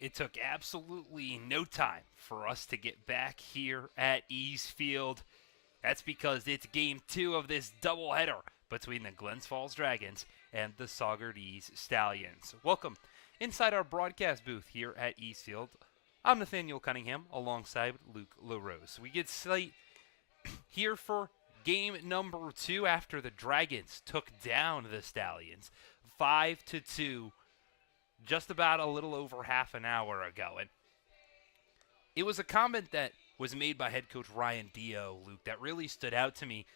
It took absolutely no time for us to get back here at Eastfield. That's because it's game two of this doubleheader between the Glens Falls Dragons and the Saugerties Stallions. Welcome inside our broadcast booth here at Eastfield. I'm Nathaniel Cunningham alongside Luke LaRose. We get slate here for game number two after the Dragons took down the Stallions 5-2 just about a little over half an hour ago. And it was a comment that was made by head coach Ryan Dio, Luke, that really stood out to me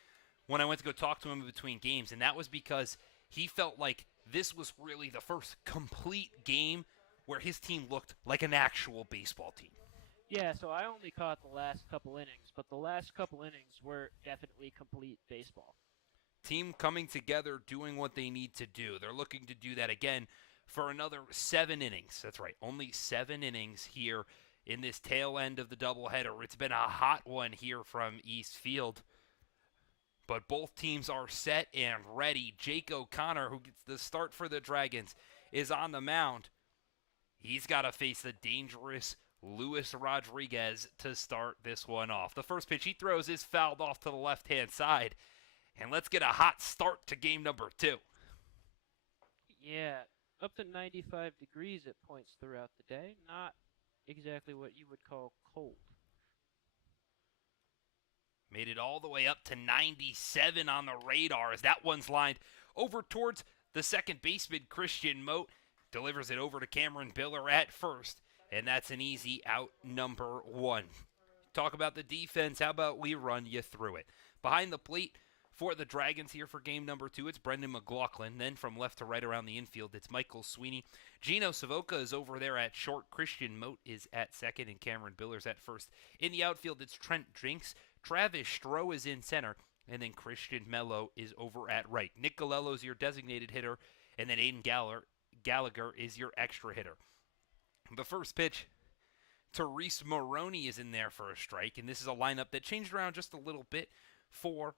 when I went to go talk to him in between games. And that was because he felt like this was really the first complete game where his team looked like an actual baseball team. Yeah, so I only caught the last couple innings, but the last couple innings were definitely complete baseball. Team coming together, doing what they need to do. They're looking to do that again for another 7 innings. That's right, only 7 innings here in this tail end of the doubleheader. It's been a hot one here from East Field, but both teams are set and ready. Jake O'Connor, who gets the start for the Dragons, is on the mound. He's got to face the dangerous Luis Rodriguez to start this one off. The first pitch he throws is fouled off to the left-hand side. And let's get a hot start to game number two. Yeah, up to 95 degrees at points throughout the day. Not exactly what you would call cold. Made it all the way up to 97 on the radar as that one's lined over towards the second baseman, Christian Moat. Delivers it over to Cameron Biller at first, and that's an easy out number one. Talk about the defense. How about we run you through it? Behind the plate for the Dragons here for game number two, it's Brendan McLaughlin. Then from left to right around the infield, it's Michael Sweeney. Gino Savoca is over there at short. Christian Moat is at second, and Cameron Biller's at first. In the outfield, it's Trent Jinks. Travis Stroh is in center, and then Christian Mello is over at right. Nick Galello's your designated hitter, and then Aiden Gallagher is your extra hitter. The first pitch, Therese Maroney is in there for a strike, and this is a lineup that changed around just a little bit for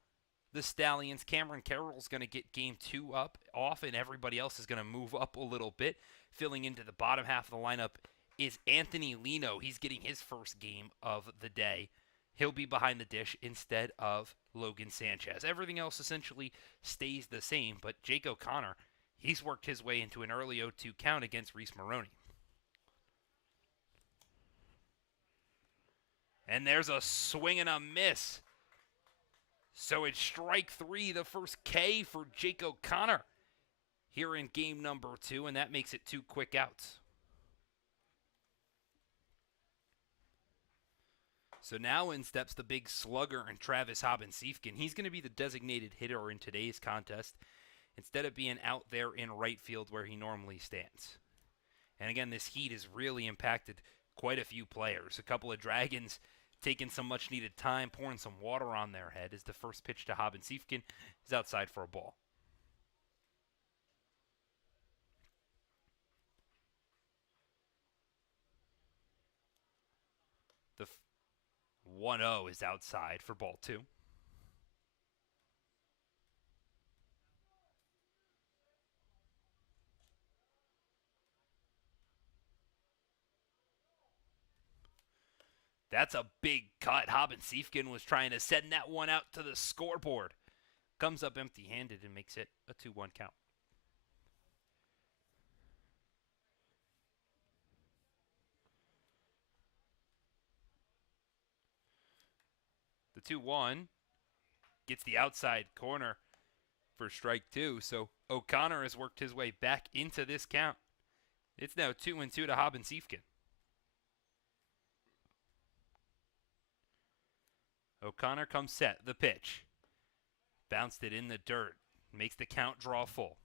the Stallions. Cameron Carroll's going to get game two off, and everybody else is going to move up a little bit. Filling into the bottom half of the lineup is Anthony Lino. He's getting his first game of the day. He'll be behind the dish instead of Logan Sanchez. Everything else essentially stays the same, but Jake O'Connor, he's worked his way into an early 0-2 count against Reese Maroney. And there's a swing and a miss. So it's strike three, the first K for Jake O'Connor here in game number two, and that makes it 2 quick outs. So now in steps the big slugger and Travis Hobbins-Siefken. He's going to be the designated hitter in today's contest instead of being out there in right field where he normally stands. And again, this heat has really impacted quite a few players. A couple of Dragons taking some much-needed time, pouring some water on their head as the first pitch to Hobbins-Siefken is outside for a ball. The 1-0 is outside for ball two. That's a big cut. Hobbins-Siefken was trying to send that one out to the scoreboard. Comes up empty-handed and makes it a 2-1 count. The 2-1 gets the outside corner for strike two. So O'Connor has worked his way back into this count. It's now 2-2 to Hobbins-Siefken. O'Connor comes set. The pitch. Bounced it in the dirt. Makes the count draw full.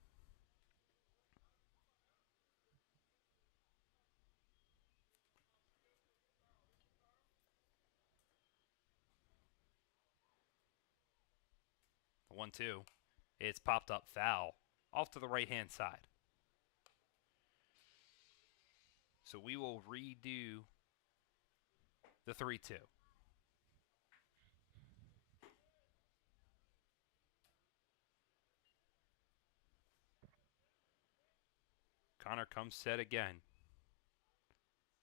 The 1-2. It's popped up foul off to the right-hand side. So we will redo the 3-2. Connor comes set again.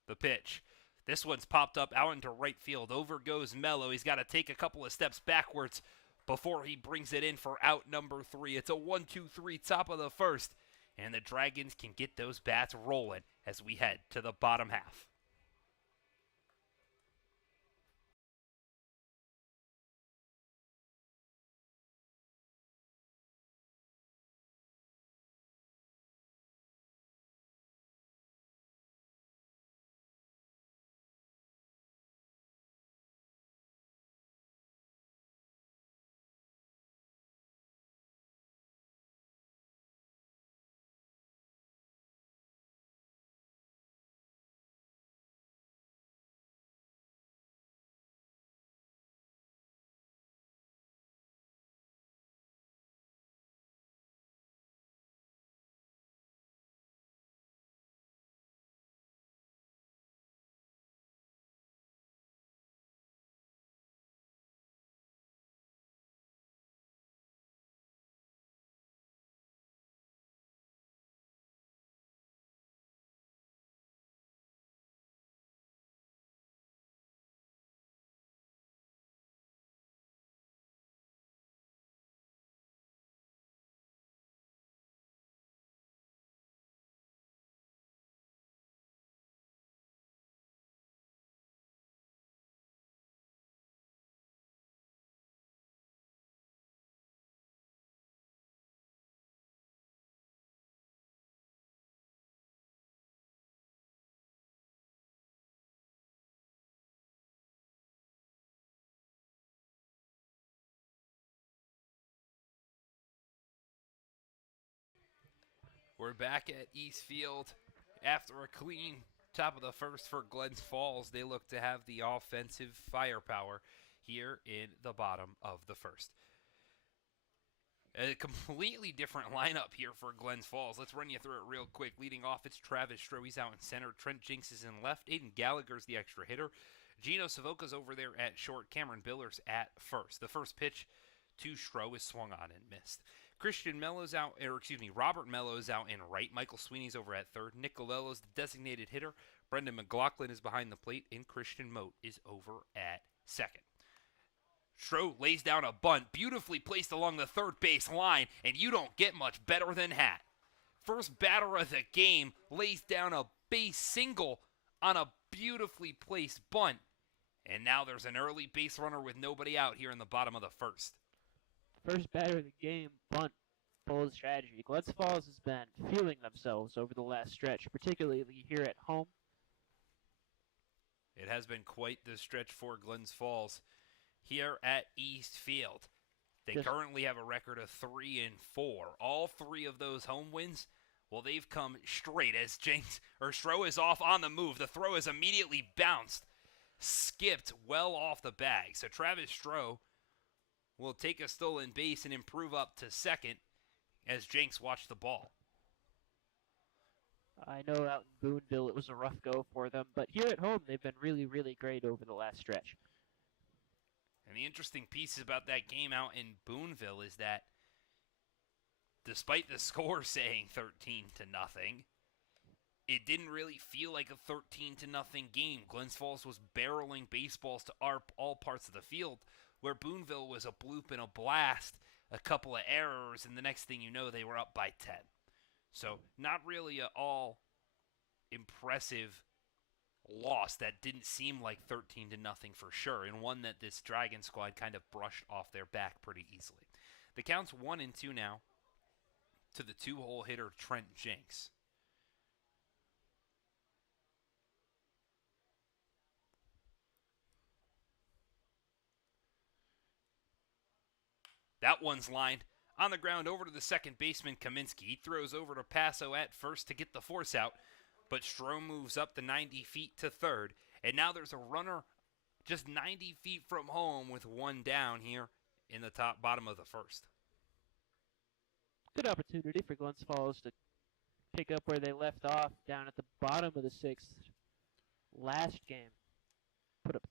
The pitch. This one's popped up out into right field. Over goes Mello. He's got to take a couple of steps backwards before he brings it in for out number 3. It's a 1-2-3 top of the first. And the Dragons can get those bats rolling as we head to the bottom half. We're back at East Field after a clean top of the first for Glens Falls. They look to have the offensive firepower here in the bottom of the first. A completely different lineup here for Glens Falls. Let's run you through it real quick. Leading off, it's Travis Stroh. He's out in center. Trent Jinks is in left. Aiden Gallagher's the extra hitter. Gino Savoca's over there at short. Cameron Biller's at first. The first pitch to Stroh is swung on and missed. Robert Mello's out in right. Michael Sweeney's over at third. Nick Galello's the designated hitter. Brendan McLaughlin is behind the plate, and Christian Mote is over at second. Stroh lays down a bunt, beautifully placed along the third base line, and you don't get much better than that. First batter of the game lays down a base single on a beautifully placed bunt, and now there's an early base runner with nobody out here in the bottom of the first. First batter of the game, bunt, bold strategy. Glens Falls has been feeling themselves over the last stretch, particularly here at home. It has been quite the stretch for Glens Falls here at East Field. They currently have a record of 3-4. All 3 of those home wins, well, they've come straight as Stroh is off on the move. The throw is immediately bounced, skipped well off the bag. So Travis Stroh will take a stolen base and improve up to second as Jenks watched the ball. I know out in Boonville it was a rough go for them, but here at home they've been really, really great over the last stretch. And the interesting piece about that game out in Boonville is that despite the score saying 13-0, it didn't really feel like a 13-0 game. Glens Falls was barreling baseballs to all parts of the field, where Boonville was a bloop and a blast, a couple of errors, and the next thing you know, they were up by 10. So not really at all impressive loss that didn't seem like 13-0 for sure, and one that this Dragon squad kind of brushed off their back pretty easily. The count's 1-2 now to the 2-hole hitter Trent Jinks. That one's lined on the ground over to the second baseman, Kaminsky. He throws over to Passo at first to get the force out, but Stroh moves up the 90 feet to third, and now there's a runner just 90 feet from home with one down here in the bottom of the first. Good opportunity for Glens Falls to pick up where they left off down at the bottom of the sixth last game. Put up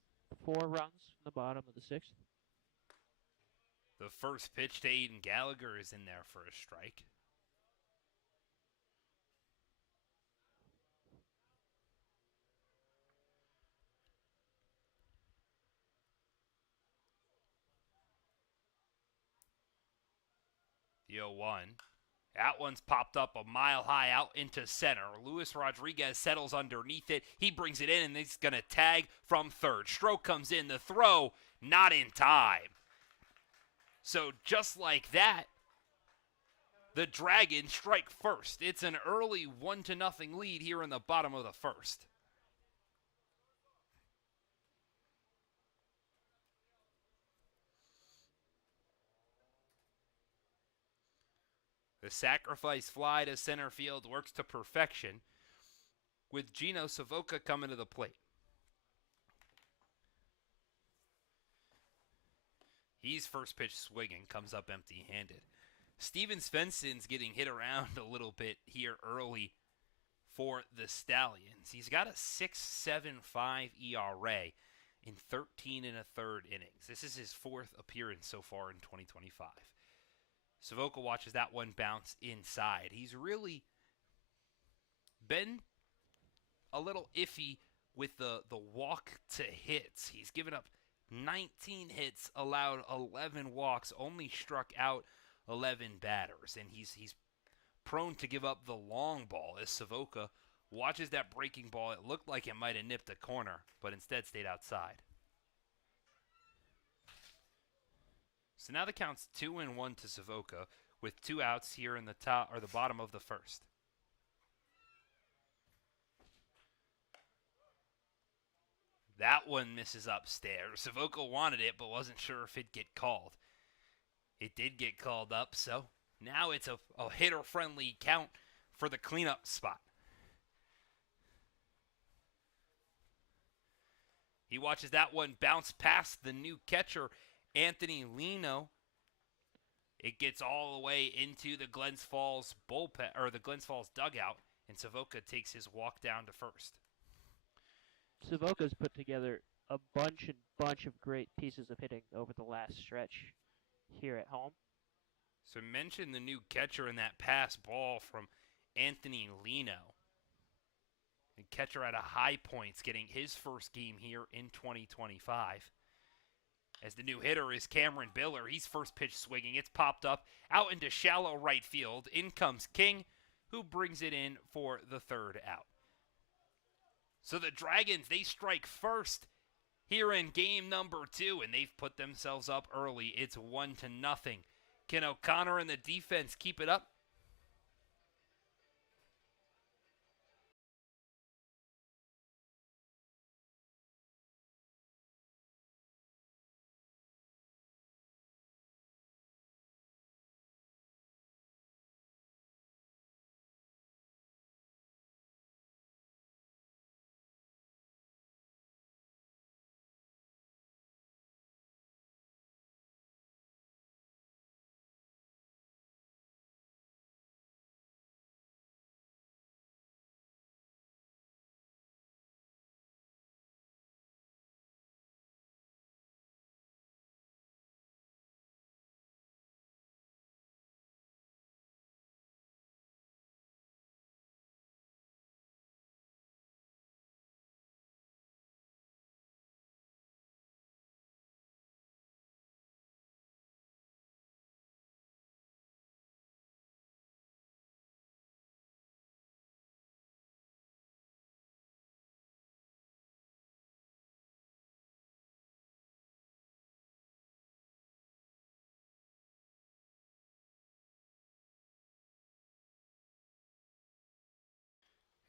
4 runs in the bottom of the sixth. The first pitch to Aiden Gallagher is in there for a strike. 0-1. That one's popped up a mile high out into center. Luis Rodriguez settles underneath it. He brings it in, and he's going to tag from third. Stroke comes in. The throw, not in time. So just like that, the Dragons strike first. It's an early 1-0 lead here in the bottom of the first. The sacrifice fly to center field works to perfection, with Gino Savoca coming to the plate. He's first pitch swinging, comes up empty-handed. Steven Svensson's getting hit around a little bit here early for the Stallions. He's got a 6.75 ERA in 13 1/3 innings. This is his fourth appearance so far in 2025. Savoca watches that one bounce inside. He's really been a little iffy with the walk to hits. He's given up 19 hits, allowed 11 walks, only struck out 11 batters, and he's prone to give up the long ball as Savoca watches that breaking ball. It looked like it might have nipped a corner, but instead stayed outside. So now the count's 2-1 to Savoca with 2 outs here in the top or the bottom of the first. That one misses upstairs. Savoca wanted it, but wasn't sure if it'd get called. It did get called up, so now it's a hitter-friendly count for the cleanup spot. He watches that one bounce past the new catcher, Anthony Lino. It gets all the way into the Glens Falls bullpen or the Glens Falls dugout, and Savoca takes his walk down to first. Savoca's put together a bunch of great pieces of hitting over the last stretch here at home. So mention the new catcher in that pass ball from Anthony Lino. The catcher at a high points, getting his first game here in 2025. As the new hitter is Cameron Biller. He's first pitch swinging. It's popped up out into shallow right field. In comes King, who brings it in for the third out. So the Dragons, they strike first here in game number 2, and they've put themselves up early. It's 1-0. Can O'Connor and the defense keep it up?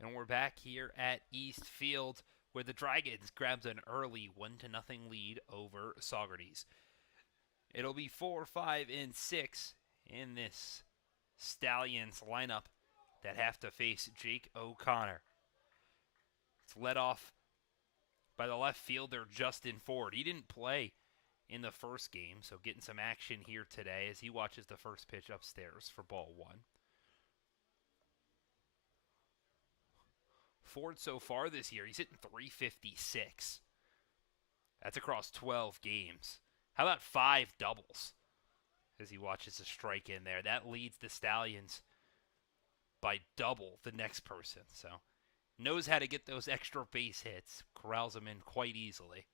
And we're back here at East Field, where the Dragons grabs an early 1-0 lead over Saugerties. It'll be 4, 5, and 6 in this Stallions lineup that have to face Jake O'Connor. It's led off by the left fielder, Justin Ford. He didn't play in the first game, so getting some action here today as he watches the first pitch upstairs for ball 1. Ford so far this year, he's hitting .356. That's across 12 games. How about 5 doubles as he watches a strike in there? That leads the Stallions by double the next person. So knows how to get those extra base hits. Corrals them in quite easily.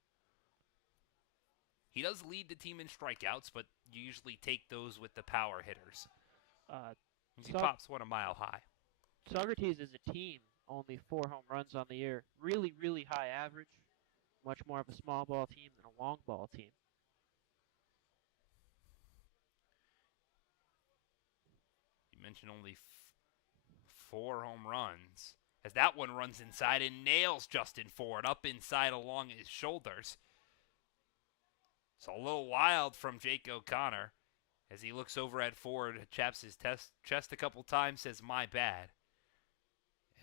He does lead the team in strikeouts, but you usually take those with the power hitters. Uh, He Saug- pops one a mile high. Saugerties is a team, only 4 home runs on the year. Really, really high average. Much more of a small ball team than a long ball team. You mentioned only 4 home runs. As that one runs inside and nails Justin Ford up inside along his shoulders. It's a little wild from Jake O'Connor as he looks over at Ford, chaps his chest a couple times, says, "My bad."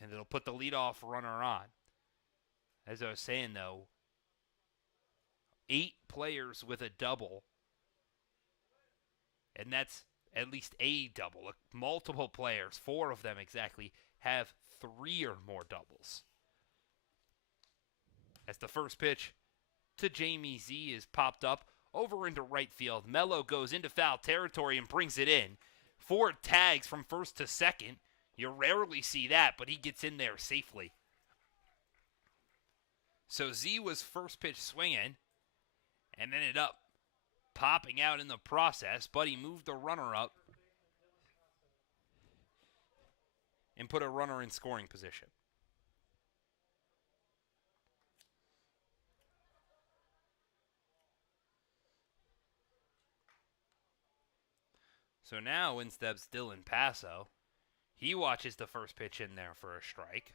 And it'll put the leadoff runner on. As I was saying, though, 8 players with a double, and that's at least a double. Multiple players, 4 of them exactly, have 3 or more doubles. As the first pitch to Jamie Z is popped up over into right field. Mello goes into foul territory and brings it in. Ford tags from first to second. You rarely see that, but he gets in there safely. So Z was first pitch swinging and ended up popping out in the process, but he moved the runner up and put a runner in scoring position. So now in steps Dylan Passo. He watches the first pitch in there for a strike.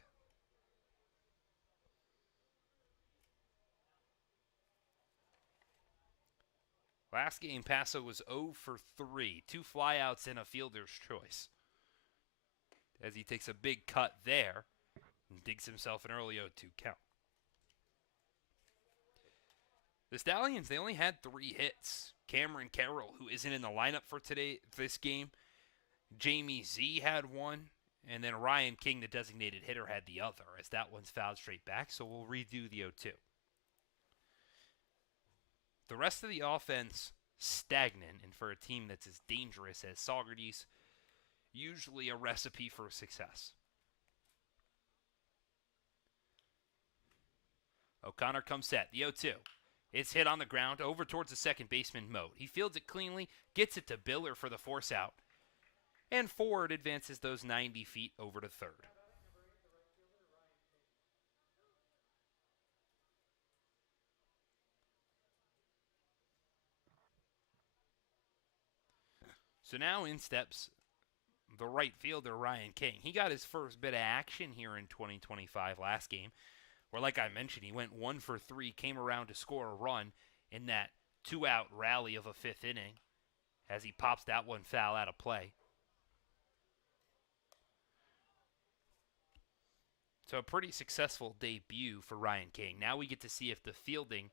Last game, Passo was 0 for 3. 2 flyouts and a fielder's choice. As he takes a big cut there and digs himself an early 0-2 count. The Stallions, they only had 3 hits. Cameron Carroll, who isn't in the lineup for this game. Jamie Z had 1. And then Ryan King, the designated hitter, had the other, as that one's fouled straight back. So we'll redo the 0-2. The rest of the offense, stagnant. And for a team that's as dangerous as Saugerties, usually a recipe for success. O'Connor comes set. The 0-2. It's hit on the ground over towards the second baseman, Moat. He fields it cleanly, gets it to Biller for the force out. And Ford advances those 90 feet over to third. So now in steps the right fielder, Ryan King. He got his first bit of action here in 2025 last game, where, like I mentioned, he went 1 for 3, came around to score a run in that 2-out rally of a 5th inning as he pops that one foul out of play. So a pretty successful debut for Ryan King. Now we get to see if the fielding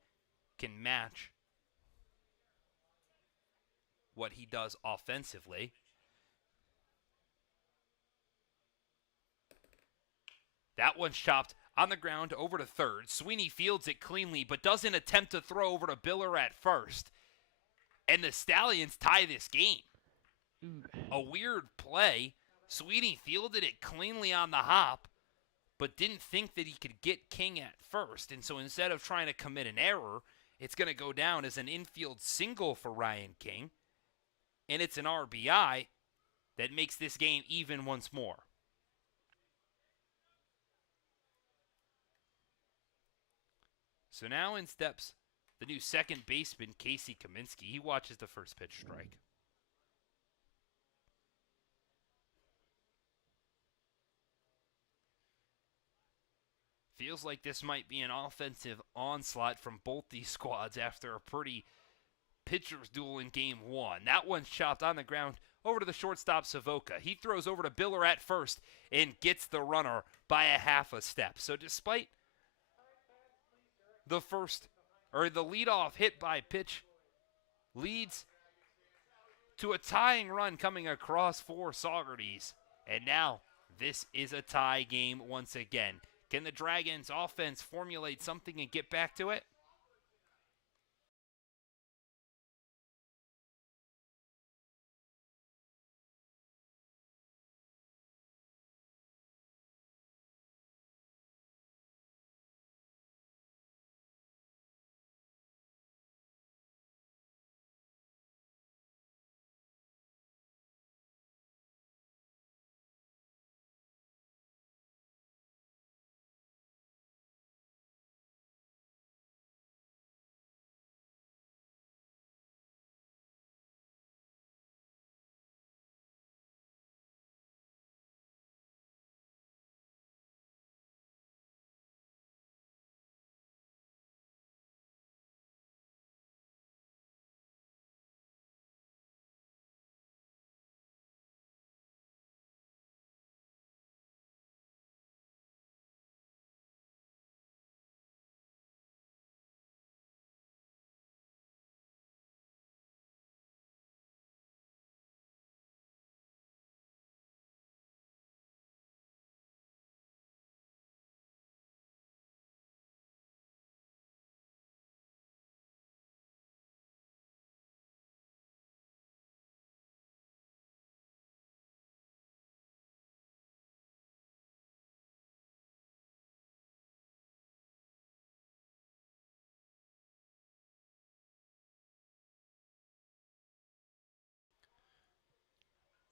can match what he does offensively. That one's chopped on the ground over to third. Sweeney fields it cleanly, but doesn't attempt to throw over to Biller at first. And the Stallions tie this game. A weird play. Sweeney fielded it cleanly on the hop, but didn't think that he could get King at first. And so instead of trying to commit an error, it's going to go down as an infield single for Ryan King. And it's an RBI that makes this game even once more. So now in steps the new second baseman, Casey Kaminsky. He watches the first pitch strike. Feels like this might be an offensive onslaught from both these squads after a pretty pitcher's duel in game 1. That one's chopped on the ground over to the shortstop, Savoca. He throws over to Biller at first and gets the runner by a half a step. So despite the leadoff hit by pitch leads to a tying run coming across for Saugerties. And now this is a tie game once again. Can the Dragons offense formulate something and get back to it?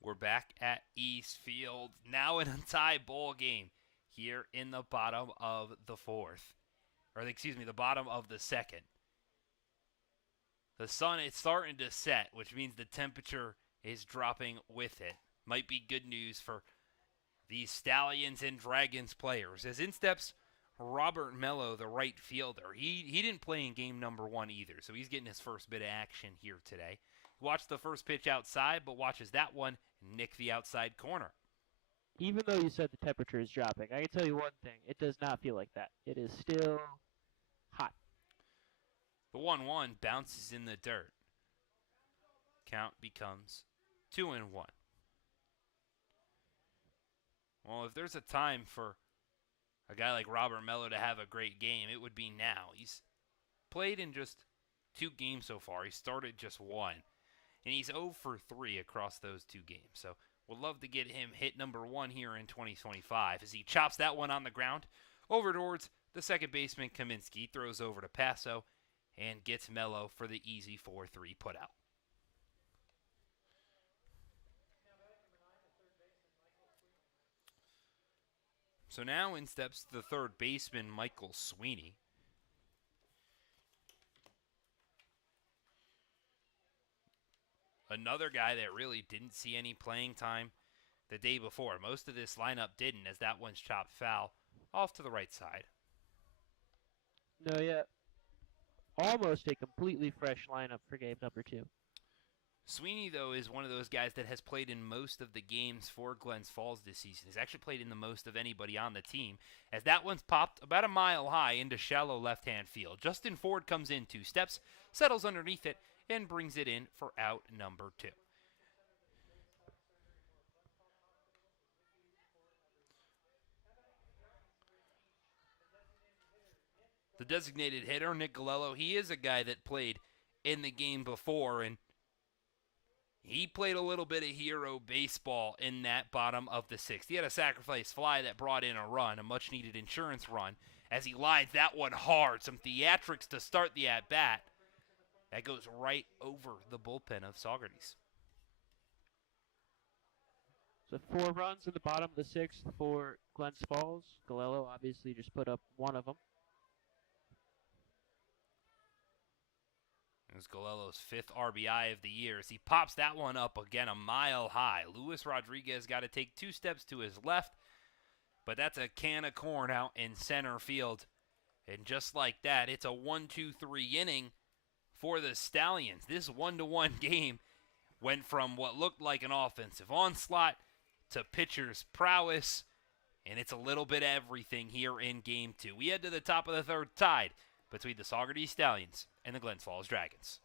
We're back at East Field, now in a tie ball game here in the bottom of the fourth. Or, excuse me, the bottom of the second. The sun is starting to set, which means the temperature is dropping with it. Might be good news for these Stallions and Dragons players. As in steps Robert Mello, the right fielder. He didn't play in game number 1 either, so he's getting his first bit of action here today. Watched the first pitch outside, but watches that one nick the outside corner. Even though you said the temperature is dropping, I can tell you one thing. It does not feel like that. It is still hot. The 1-1 bounces in the dirt. Count becomes 2-1. Well, if there's a time for a guy like Robert Mello to have a great game, it would be now. He's played in just 2 games so far. He started just 1. And he's 0 for 3 across those 2 games. So we'll love to get him hit number 1 here in 2025 as he chops that one on the ground over towards the second baseman Kaminsky. Throws over to Paso and gets Mello for the easy 4-3 putout. So now in steps the third baseman, Michael Sweeney. Another guy that really didn't see any playing time the day before. Most of this lineup didn't, as that one's chopped foul off to the right side. No, yeah. Almost a completely fresh lineup for game number 2. Sweeney, though, is one of those guys that has played in most of the games for Glens Falls this season. He's actually played in the most of anybody on the team, as that one's popped about a mile high into shallow left-hand field. Justin Ford comes in 2 steps, settles underneath it, and brings it in for out number 2. The designated hitter, Nick Galello, he is a guy that played in the game before, and he played a little bit of hero baseball in that bottom of the 6th. He had a sacrifice fly that brought in a run, a much-needed insurance run, as he lines that one hard. Some theatrics to start the at-bat. That goes right over the bullpen of Saugerties. So 4 runs in the bottom of the 6th for Glens Falls. Galello obviously just put up one of them. It was Galello's 5th RBI of the year as he pops that one up again a mile high. Luis Rodriguez got to take 2 steps to his left, but that's a can of corn out in center field. And just like that, it's a 1-2-3 inning for the Stallions. This 1-1 game went from what looked like an offensive onslaught to pitcher's prowess, and it's a little bit of everything here in Game 2. We head to the top of the 3rd, tied between the Saugerties Stallions and the Glens Falls Dragons.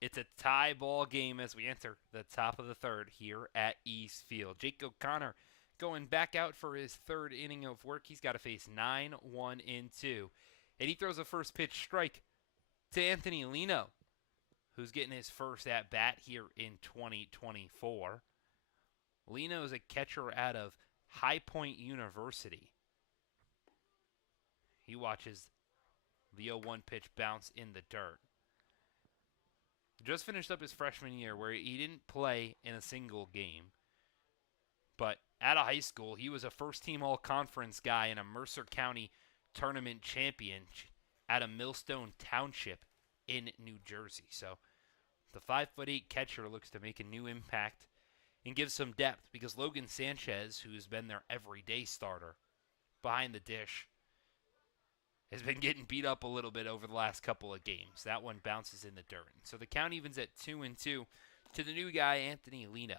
It's a tie ball game as we enter the top of the 3rd here at East Field. Jake O'Connor going back out for his 3rd inning of work. He's got to face 9-1 in 2. And he throws a first pitch strike to Anthony Lino, who's getting his first at-bat here in 2024. Lino is a catcher out of High Point University. He watches the 0-1 pitch bounce in the dirt. Just finished up his freshman year where he didn't play in a single game. But out of high school, he was a first-team all-conference guy and a Mercer County tournament champion out of Millstone Township in New Jersey. So the 5'8" catcher looks to make a new impact and give some depth because Logan Sanchez, who's been their everyday starter behind the dish, has been getting beat up a little bit over the last couple of games. That one bounces in the dirt. So the count evens at 2-2 to the new guy, Anthony Lino.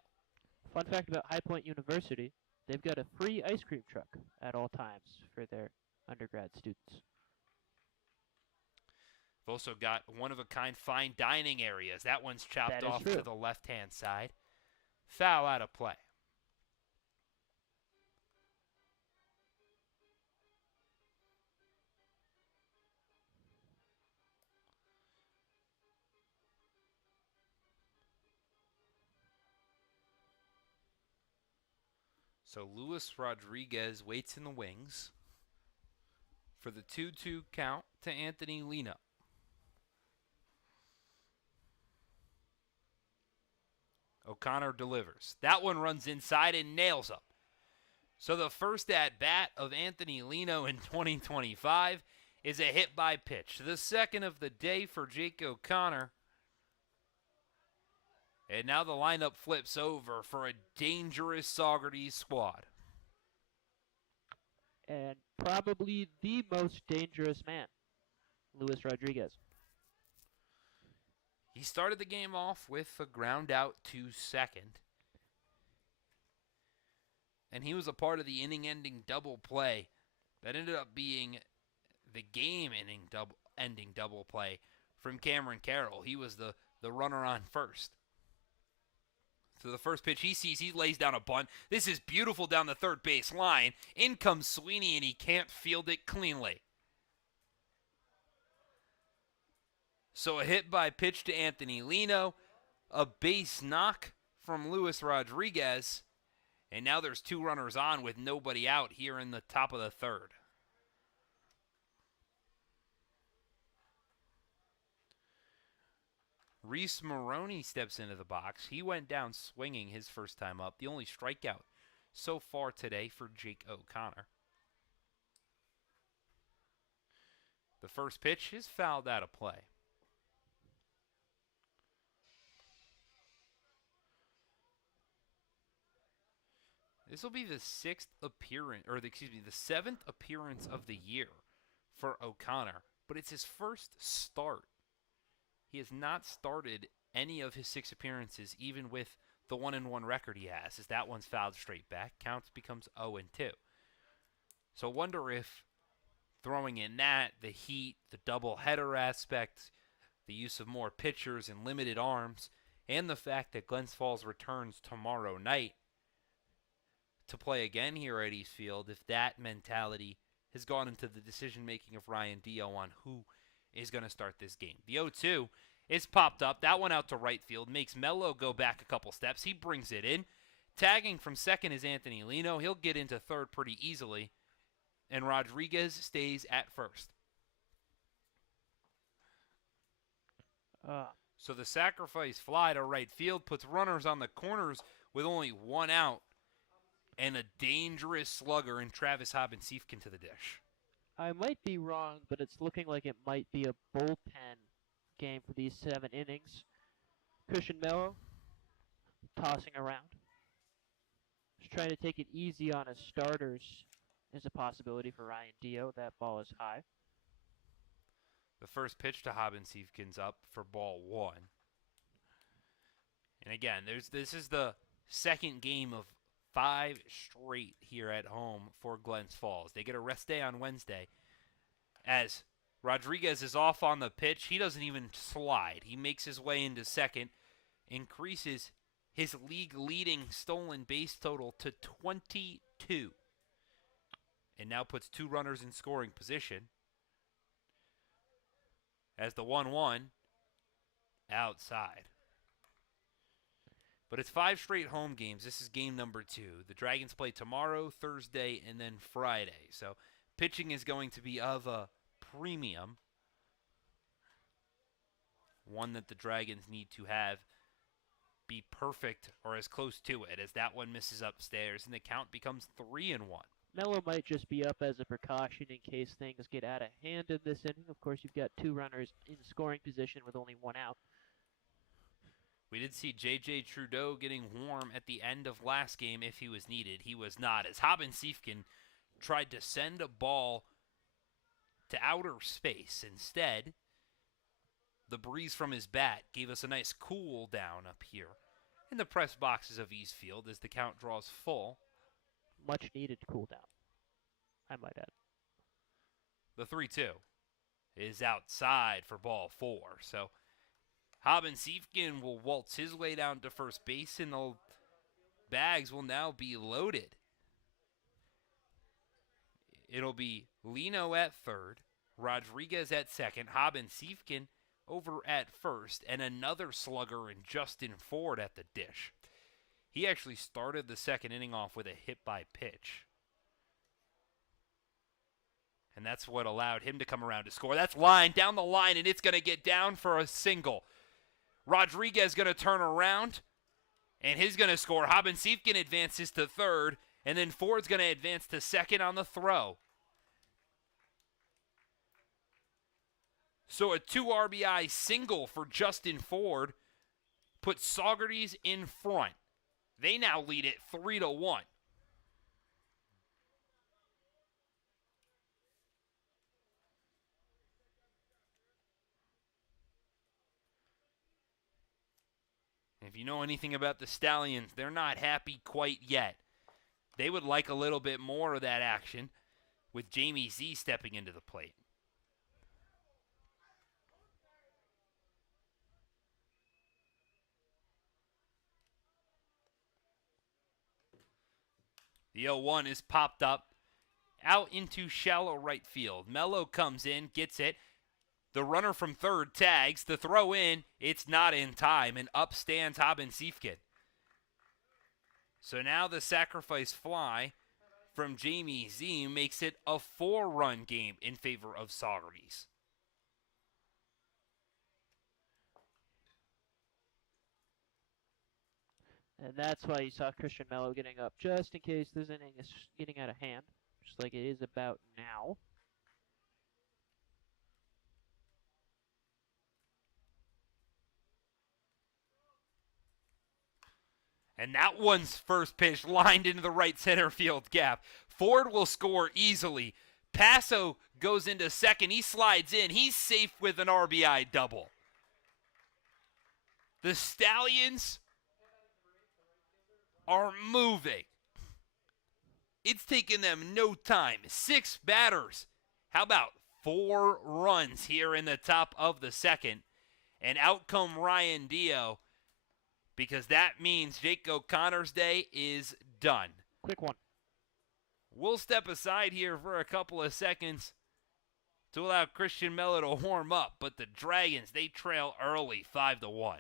Fun fact about High Point University, they've got a free ice cream truck at all times for their undergrad students. They've also got one-of-a-kind fine dining areas. That one's chopped off to the left-hand side. Foul out of play. So Luis Rodriguez waits in the wings for the 2-2 count to Anthony Lino. O'Connor delivers. That one runs inside and nails up. So the first at-bat of Anthony Lino in 2025 is a hit by pitch. The second of the day for Jake O'Connor. And now the lineup flips over for a dangerous Saugerties squad. And probably the most dangerous man, Luis Rodriguez. He started the game off with a ground out to second. And he was a part of the inning-ending double play that ended up being the game-ending double play from Cameron Carroll. He was the runner on first. So the first pitch he sees, he lays down a bunt. This is beautiful down the third base line. In comes Sweeney, and he can't field it cleanly. So a hit by pitch to Anthony Lino, a base knock from Luis Rodriguez, and now there's two runners on with nobody out here in the top of the third. Reese Maroney steps into the box. He went down swinging his first time up. The only strikeout so far today for Jake O'Connor. The first pitch is fouled out of play. This will be the the seventh appearance of the year for O'Connor, but it's his first start. He has not started any of his 6 appearances, even with the 1-1 record he has, as that one's fouled straight back. Counts becomes 0-2. So wonder if throwing in that, the heat, the double-header aspect, the use of more pitchers and limited arms, and the fact that Glens Falls returns tomorrow night to play again here at East Field, if that mentality has gone into the decision-making of Ryan Dio on who is going to start this game. The 0-2 is popped up. That one out to right field. Makes Mello go back a couple steps. He brings it in. Tagging from second is Anthony Lino. He'll get into third pretty easily. And Rodriguez stays at first. So the sacrifice fly to right field puts runners on the corners with only one out. And a dangerous slugger in Travis Hobbins-Siefken to the dish. I might be wrong, but it's looking like it might be a bullpen game for these 7 innings. Christian Mello tossing around. Just trying to take it easy on his starters is a possibility for Ryan Dio. That ball is high. The first pitch to Hobbins-Siefken's up for ball 1. And again, this is the second game of 5 straight here at home for Glens Falls. They get a rest day on Wednesday. As Rodriguez is off on the pitch, he doesn't even slide. He makes his way into second, increases his league-leading stolen base total to 22, and now puts 2 runners in scoring position. As the 1-1 outside. But it's 5 straight home games. This is game number 2. The Dragons play tomorrow, Thursday, and then Friday. So pitching is going to be of a premium, one that the Dragons need to have be perfect or as close to it, as that one misses upstairs and the count becomes 3-1. Mello might just be up as a precaution in case things get out of hand in this inning. Of course, you've got 2 runners in scoring position with only 1 out. We did see J.J. Trudeau getting warm at the end of last game if he was needed. He was not, as Haben Siefken tried to send a ball to outer space. Instead, the breeze from his bat gave us a nice cool down up here in the press boxes of East Field as the count draws full. Much needed cool down, I might add. The 3-2 is outside for ball 4. So Haben Siefken will waltz his way down to first base, and the bags will now be loaded. It'll be Lino at third, Rodriguez at second, Haben Siefken over at first, and another slugger in Justin Ford at the dish. He actually started the second inning off with a hit by pitch. And that's what allowed him to come around to score. That's line down the line, and it's going to get down for a single. Rodriguez going to turn around, and he's going to score. Haben Siefken advances to third, and then Ford's going to advance to second on the throw. So a 2 RBI single for Justin Ford puts Saugerties in front. They now lead it 3-1. If you know anything about the Stallions, they're not happy quite yet. They would like a little bit more of that action with Jamie Z stepping into the plate. The 0-1 is popped up out into shallow right field. Mello comes in, gets it. The runner from third tags. The throw in, it's not in time, and up stands Haben Siefken. So now the sacrifice fly from Jamie Z makes it a 4-run game in favor of Saugerties. And that's why you saw Christian Mello getting up, just in case this inning is getting out of hand, just like it is about now. And that one's first pitch lined into the right center field gap. Ford will score easily. Passo goes into second. He slides in. He's safe with an RBI double. The Stallions are moving. It's taken them no time. 6 batters. How about 4 runs here in the top of the second? And out come Ryan Dio, because that means Jake O'Connor's day is done. Quick one. We'll step aside here for a couple of seconds to allow Christian Mello to warm up, but the Dragons, they trail early 5-1.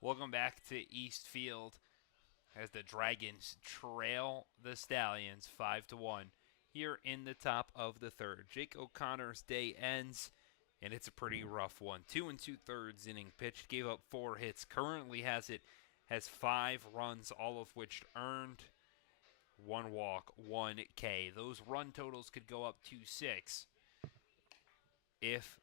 Welcome back to East Field as the Dragons trail the Stallions 5-1 here in the top of the third. Jake O'Connor's day ends, and it's a pretty rough one. 2 2/3 inning pitched, gave up 4 hits. Currently has 5 runs, all of which earned. 1 walk, 1 K. Those run totals could go up to 6 if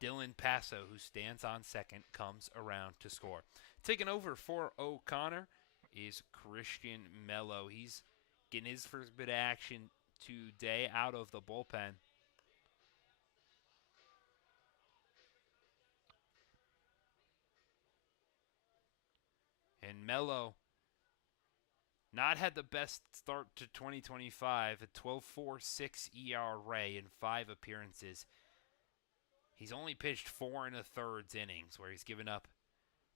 Dylan Passo, who stands on second, comes around to score. Taking over for O'Connor is Christian Mello. He's getting his first bit of action today out of the bullpen. And Mello not had the best start to 2025, a 12.46 ERA in 5 appearances. He's only pitched 4 1/3 innings, where he's given up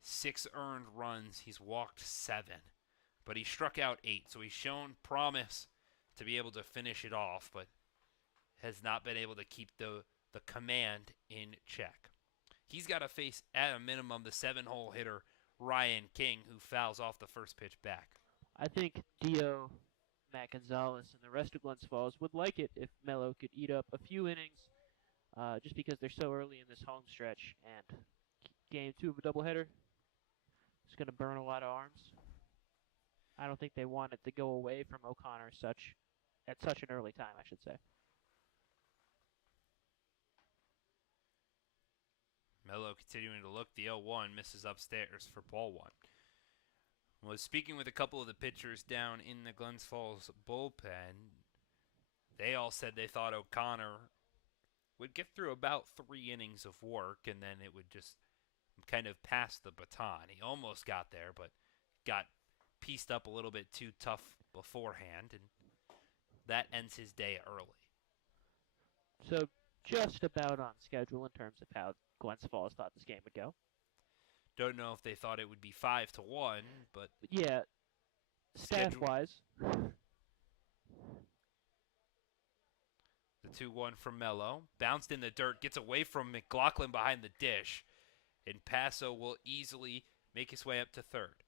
6 earned runs. He's walked 7, but he struck out 8, so he's shown promise to be able to finish it off, but has not been able to keep the command in check. He's got to face, at a minimum, the 7-hole hitter Ryan King, who fouls off the first pitch back. I think Dio, Matt Gonzalez, and the rest of Glens Falls would like it if Mello could eat up a few innings, just because they're so early in this home stretch. And game 2 of a doubleheader is going to burn a lot of arms. I don't think they want it to go away from O'Connor at such an early time, I should say. Mello continuing to look. The 0-1 misses upstairs for ball 1. Was speaking with a couple of the pitchers down in the Glens Falls bullpen. They all said they thought O'Connor would get through about 3 innings of work, and then it would just kind of pass the baton. He almost got there, but got pieced up a little bit too tough beforehand, and that ends his day early. So just about on schedule in terms of how Glens Falls thought this game would go. Don't know if they thought it would be 5-1, but yeah, staff-wise. The 2-1 from Mello. Bounced in the dirt, gets away from McLaughlin behind the dish, and Passo will easily make his way up to third.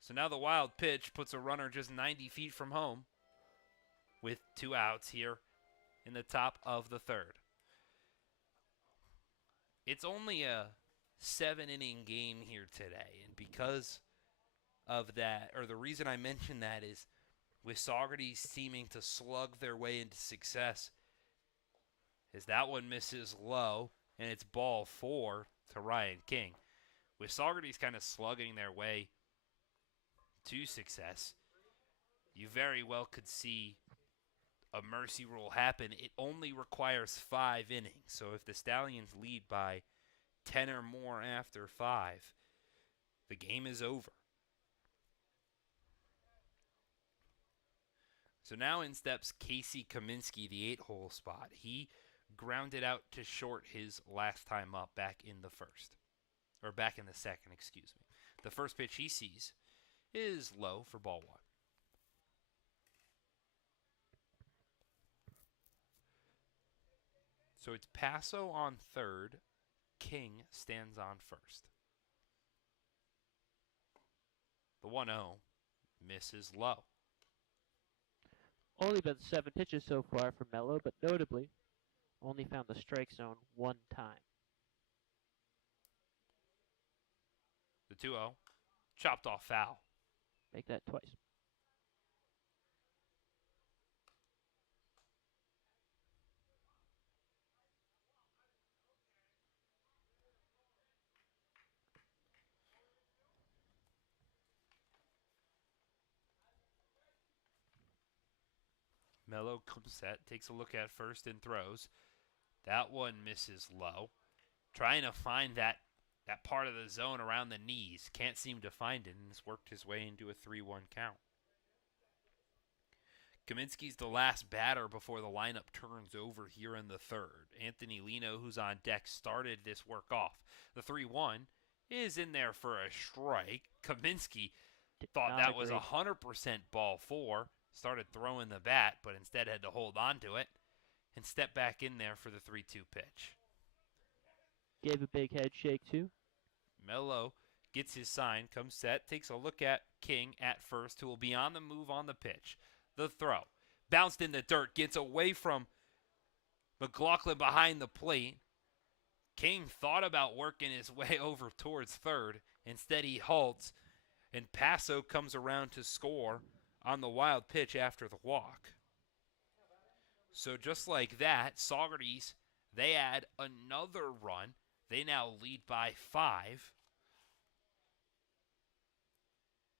So now the wild pitch puts a runner just 90 feet from home with 2 outs here in the top of the third. It's only a 7-inning game here today, and because of that, or the reason I mention that is with Saugerties seeming to slug their way into success, is that one misses low, and it's ball 4 to Ryan King. With Saugerties kind of slugging their way to success, you very well could see a mercy rule happen. It only requires 5 innings, so if the Stallions lead by 10 or more after 5, the game is over. So now in steps Casey Kaminsky, the 8-hole spot. He grounded out to short his last time up back in the second, excuse me. The first pitch he sees is low for ball 1. So it's Passo on third. King stands on first. The 1-0 misses low. Only been 7 pitches so far for Mello, but notably only found the strike zone 1 time. The 2-0 chopped off foul. Make that twice. Mello comes set, takes a look at first and throws. That one misses low. Trying to find that part of the zone around the knees. Can't seem to find it, and has worked his way into a 3-1 count. Kaminsky's the last batter before the lineup turns over here in the third. Anthony Lino, who's on deck, started this work off. The 3-1 is in there for a strike. Kaminsky thought that was 100% ball 4. Started throwing the bat, but instead had to hold on to it and step back in there for the 3-2 pitch. Gave a big head shake, too. Mello gets his sign, comes set, takes a look at King at first, who will be on the move on the pitch. The throw. Bounced in the dirt, gets away from McLaughlin behind the plate. King thought about working his way over towards third. Instead, he halts, and Paso comes around to score on the wild pitch after the walk. So just like that, Saugerties, they add another run. They now lead by 5.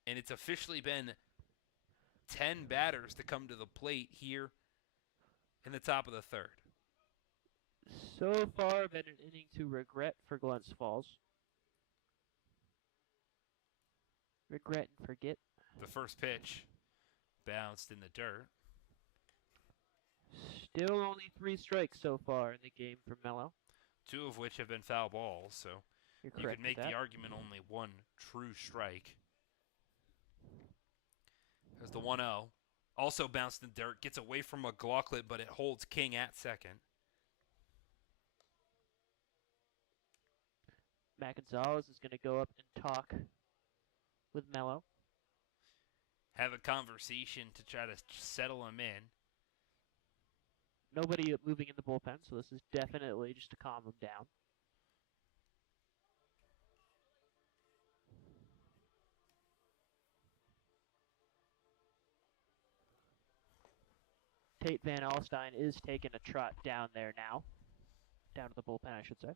And it's officially been 10 batters to come to the plate here in the top of the third. So far, been an inning to regret for Glens Falls. Regret and forget. The first pitch bounced in the dirt. Still only 3 strikes so far in the game for Mello. 2 of which have been foul balls, so You're you correct could make with that. the argument only 1 true strike. There's the 1-0. Also bounced in the dirt, gets away from McLaughlin, but it holds King at second. Matt Gonzalez is going to go up and talk with Mello. Have a conversation to try to settle him in. Nobody moving in the bullpen, so this is definitely just to calm him down. Tate Van Alstyne is taking a trot down there now. Down to the bullpen, I should say.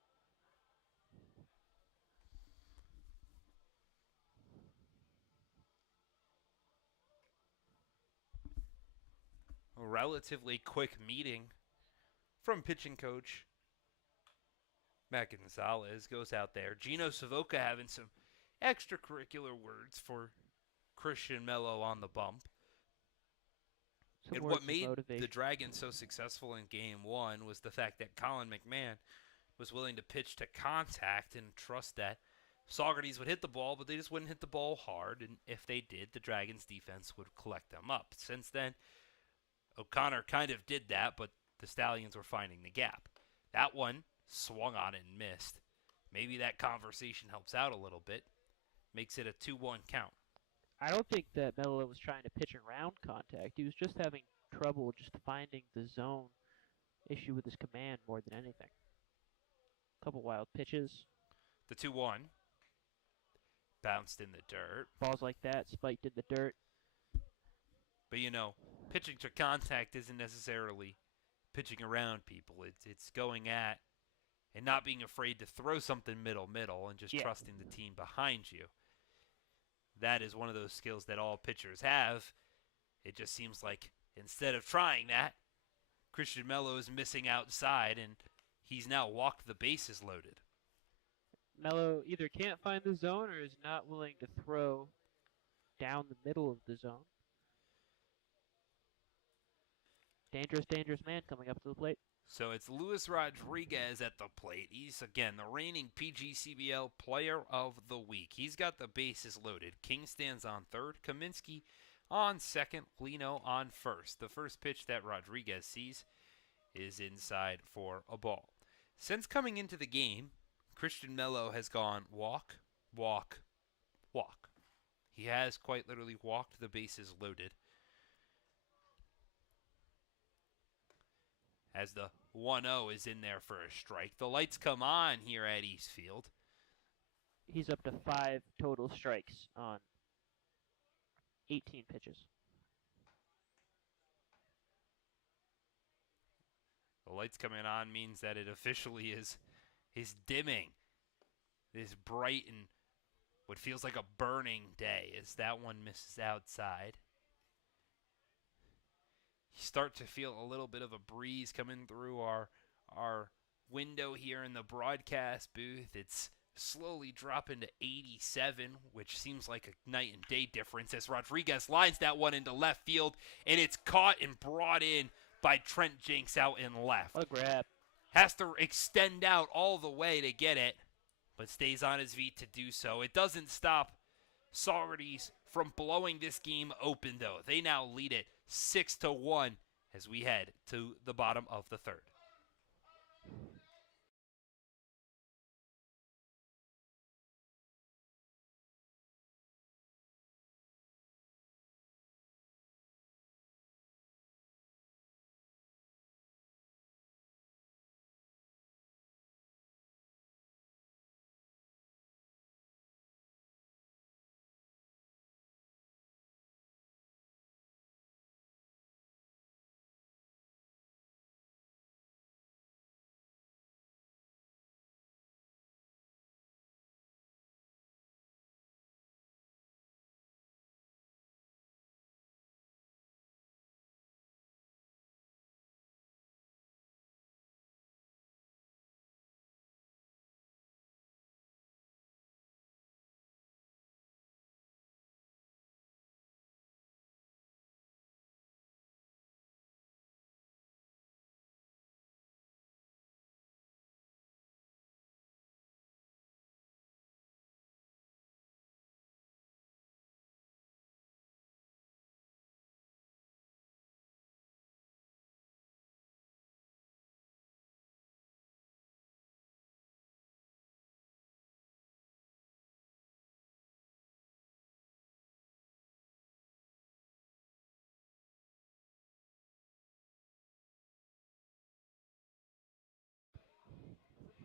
A relatively quick meeting from pitching coach Matt Gonzalez goes out there. Gino Savoca having some extracurricular words for Christian Mello on the bump. Some And words what of made motivation. the Dragons so successful in Game 1 was the fact that Colin McMahon was willing to pitch to contact and trust that Saugerties would hit the ball, but they just wouldn't hit the ball hard. And if they did, the Dragons' defense would collect them up. Since then, O'Connor kind of did that, but the Stallions were finding the gap. That one swung on it and missed. Maybe that conversation helps out a little bit. Makes it a 2-1 count. I don't think that Mello was trying to pitch around contact. He was just having trouble just finding the zone issue with his command more than anything. Couple wild pitches. The 2-1. Bounced in the dirt. Balls like that spiked in the dirt. But, you know, pitching to contact isn't necessarily pitching around people. It's going at and not being afraid to throw something middle and just trusting the team behind you. That is one of those skills that all pitchers have. It just seems like instead of trying that, Christian Mello is missing outside, and he's now walked the bases loaded. Mello either can't find the zone or is not willing to throw down the middle of the zone. Dangerous, dangerous man coming up to the plate. So it's Luis Rodriguez at the plate. He's, again, the reigning PGCBL Player of the Week. He's got the bases loaded. King stands on third. Kaminsky on second. Lino on first. The first pitch that Rodriguez sees is inside for a ball. Since coming into the game, Christian Mello has gone walk, walk, walk. He has quite literally walked the bases loaded. As the 1-0 is in there for a strike. The lights come on here at Eastfield. He's up to 5 total strikes on 18 pitches. The lights coming on means that it officially is dimming. This bright and what feels like a burning day as that one misses outside. You start to feel a little bit of a breeze coming through our window here in the broadcast booth. It's slowly dropping to 87, which seems like a night and day difference as Rodriguez lines that one into left field, and it's caught and brought in by Trent Jinks out in left. What a grab. Has to extend out all the way to get it, but stays on his feet to do so. It doesn't stop Saugerties from blowing this game open, though. They now lead it 6-1 as we head to the bottom of the third.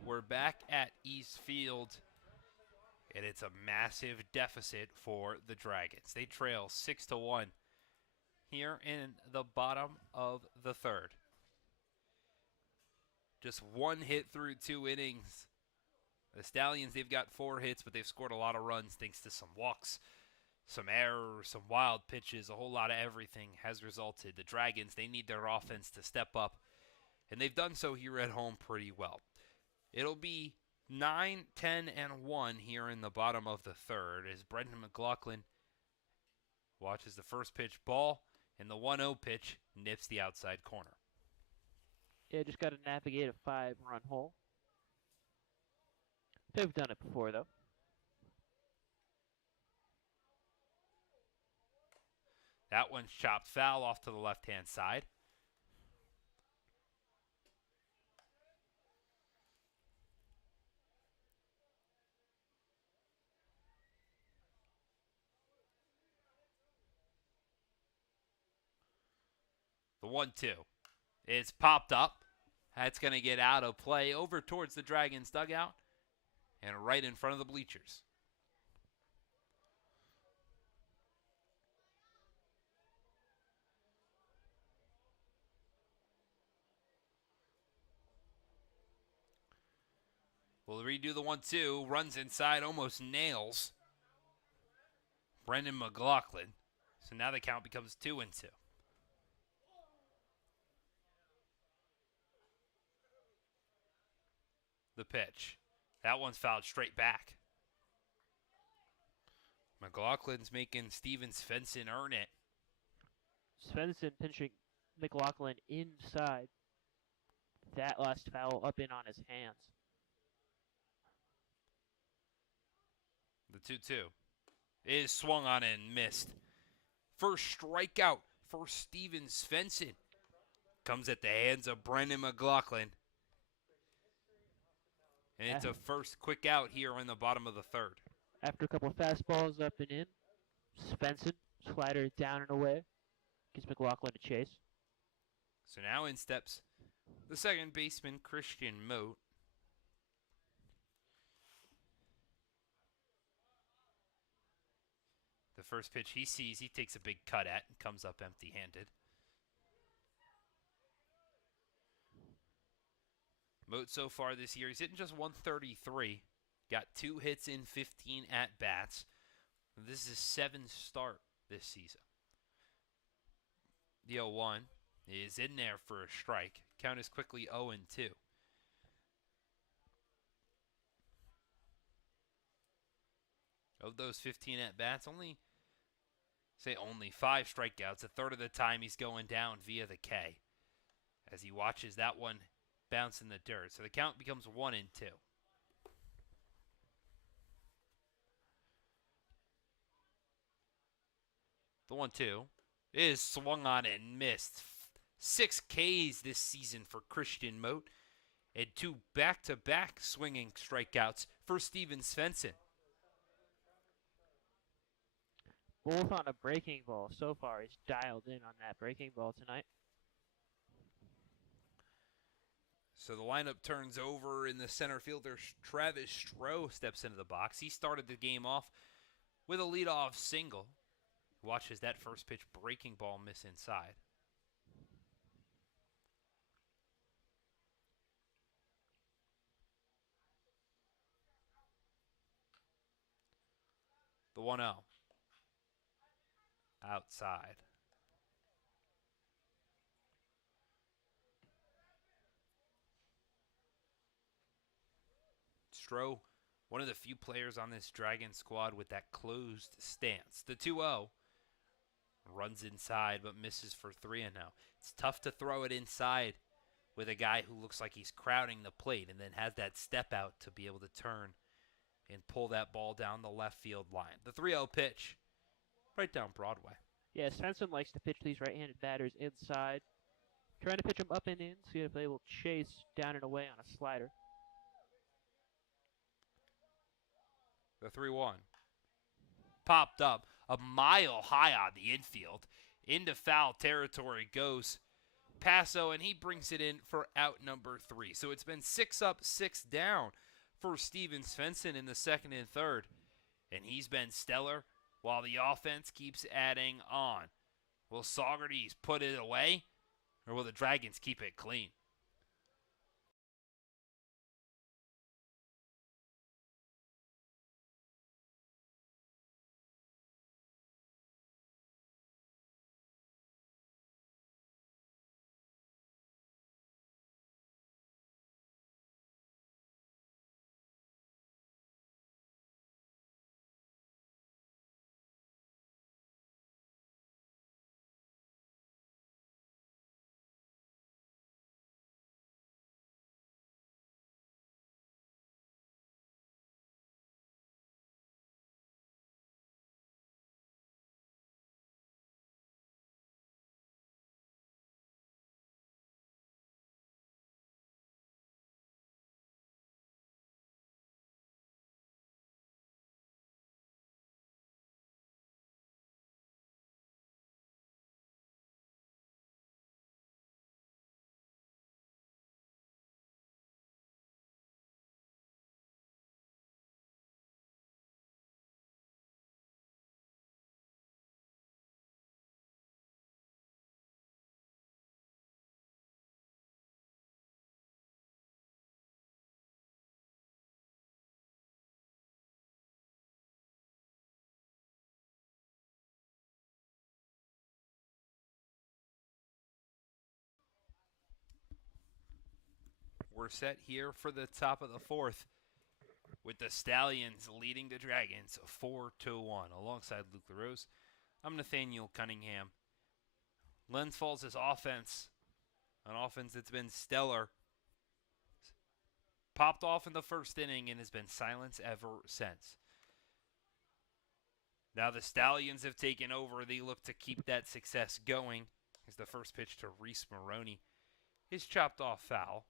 We're back at East Field, and it's a massive deficit for the Dragons. They trail 6-1 here in the bottom of the third. Just one hit through 2 innings. The Stallions, they've got 4 hits, but they've scored a lot of runs thanks to some walks, some errors, some wild pitches, a whole lot of everything has resulted. The Dragons, they need their offense to step up, and they've done so here at home pretty well. It'll be 9, 10, and 1 here in the bottom of the third as Brendan McLaughlin watches the first pitch ball, and the 1-0 pitch nips the outside corner. Yeah, just got to navigate a 5-run hole. They've done it before, though. That one's chopped foul off to the left-hand side. The 1-2. It's popped up. That's going to get out of play over towards the Dragons dugout and right in front of the bleachers. We'll redo the 1-2. Runs inside, almost nails Brendan McLaughlin. So now the count becomes 2-2. The pitch. That one's fouled straight back. McLaughlin's making Steven Svensson earn it. Svensson pinching McLaughlin inside. That last foul up in on his hands. The 2-2 is swung on and missed. First strikeout for Steven Svensson comes at the hands of Brendan McLaughlin. And it's a first quick out here in the bottom of the third. After a couple of fastballs up and in, Svensson, slider down and away, gives McLaughlin a chase. So now in steps the second baseman, Christian Moat. The first pitch he sees, he takes a big cut at and comes up empty-handed. Moat so far this year, he's hitting just 133. Got 2 hits in 15 at-bats. This is his 7th start this season. The 0-1 is in there for a strike. Count is quickly 0-2. Of those 15 at-bats, only 5 strikeouts. A third of the time he's going down via the K as he watches that one bounce in the dirt. So the count becomes 1-2. The 1-2 is swung on and missed. 6 Ks this season for Christian Moat and 2 back-to-back swinging strikeouts for Steven Svensson. Both on a breaking ball so far. He's dialed in on that breaking ball tonight. So the lineup turns over in the center fielder. Travis Stroh steps into the box. He started the game off with a leadoff single. Watches that first pitch breaking ball miss inside. The 1-0. Outside. Stroh, one of the few players on this Dragon squad with that closed stance. The 2-0 runs inside but misses for 3-0. It's tough to throw it inside with a guy who looks like he's crowding the plate and then has that step out to be able to turn and pull that ball down the left field line. The 3-0 pitch right down Broadway. Yeah, Svensson likes to pitch these right-handed batters inside. Trying to pitch them up and in, see if they will chase down and away on a slider. The 3-1. Popped up a mile high on the infield. Into foul territory goes Paso, and he brings it in for out number 3. So it's been 6 up, 6 down for Steven Svensson in the second and third. And he's been stellar while the offense keeps adding on. Will Saugerties put it away, or will the Dragons keep it clean? We're set here for the top of the fourth with the Stallions leading the Dragons 4-1. Alongside Luke LaRose, I'm Nathaniel Cunningham. Glens Falls' offense, an offense that's been stellar, popped off in the first inning and has been silent ever since. Now the Stallions have taken over. They look to keep that success going as the first pitch to Reese Maroney is chopped off foul.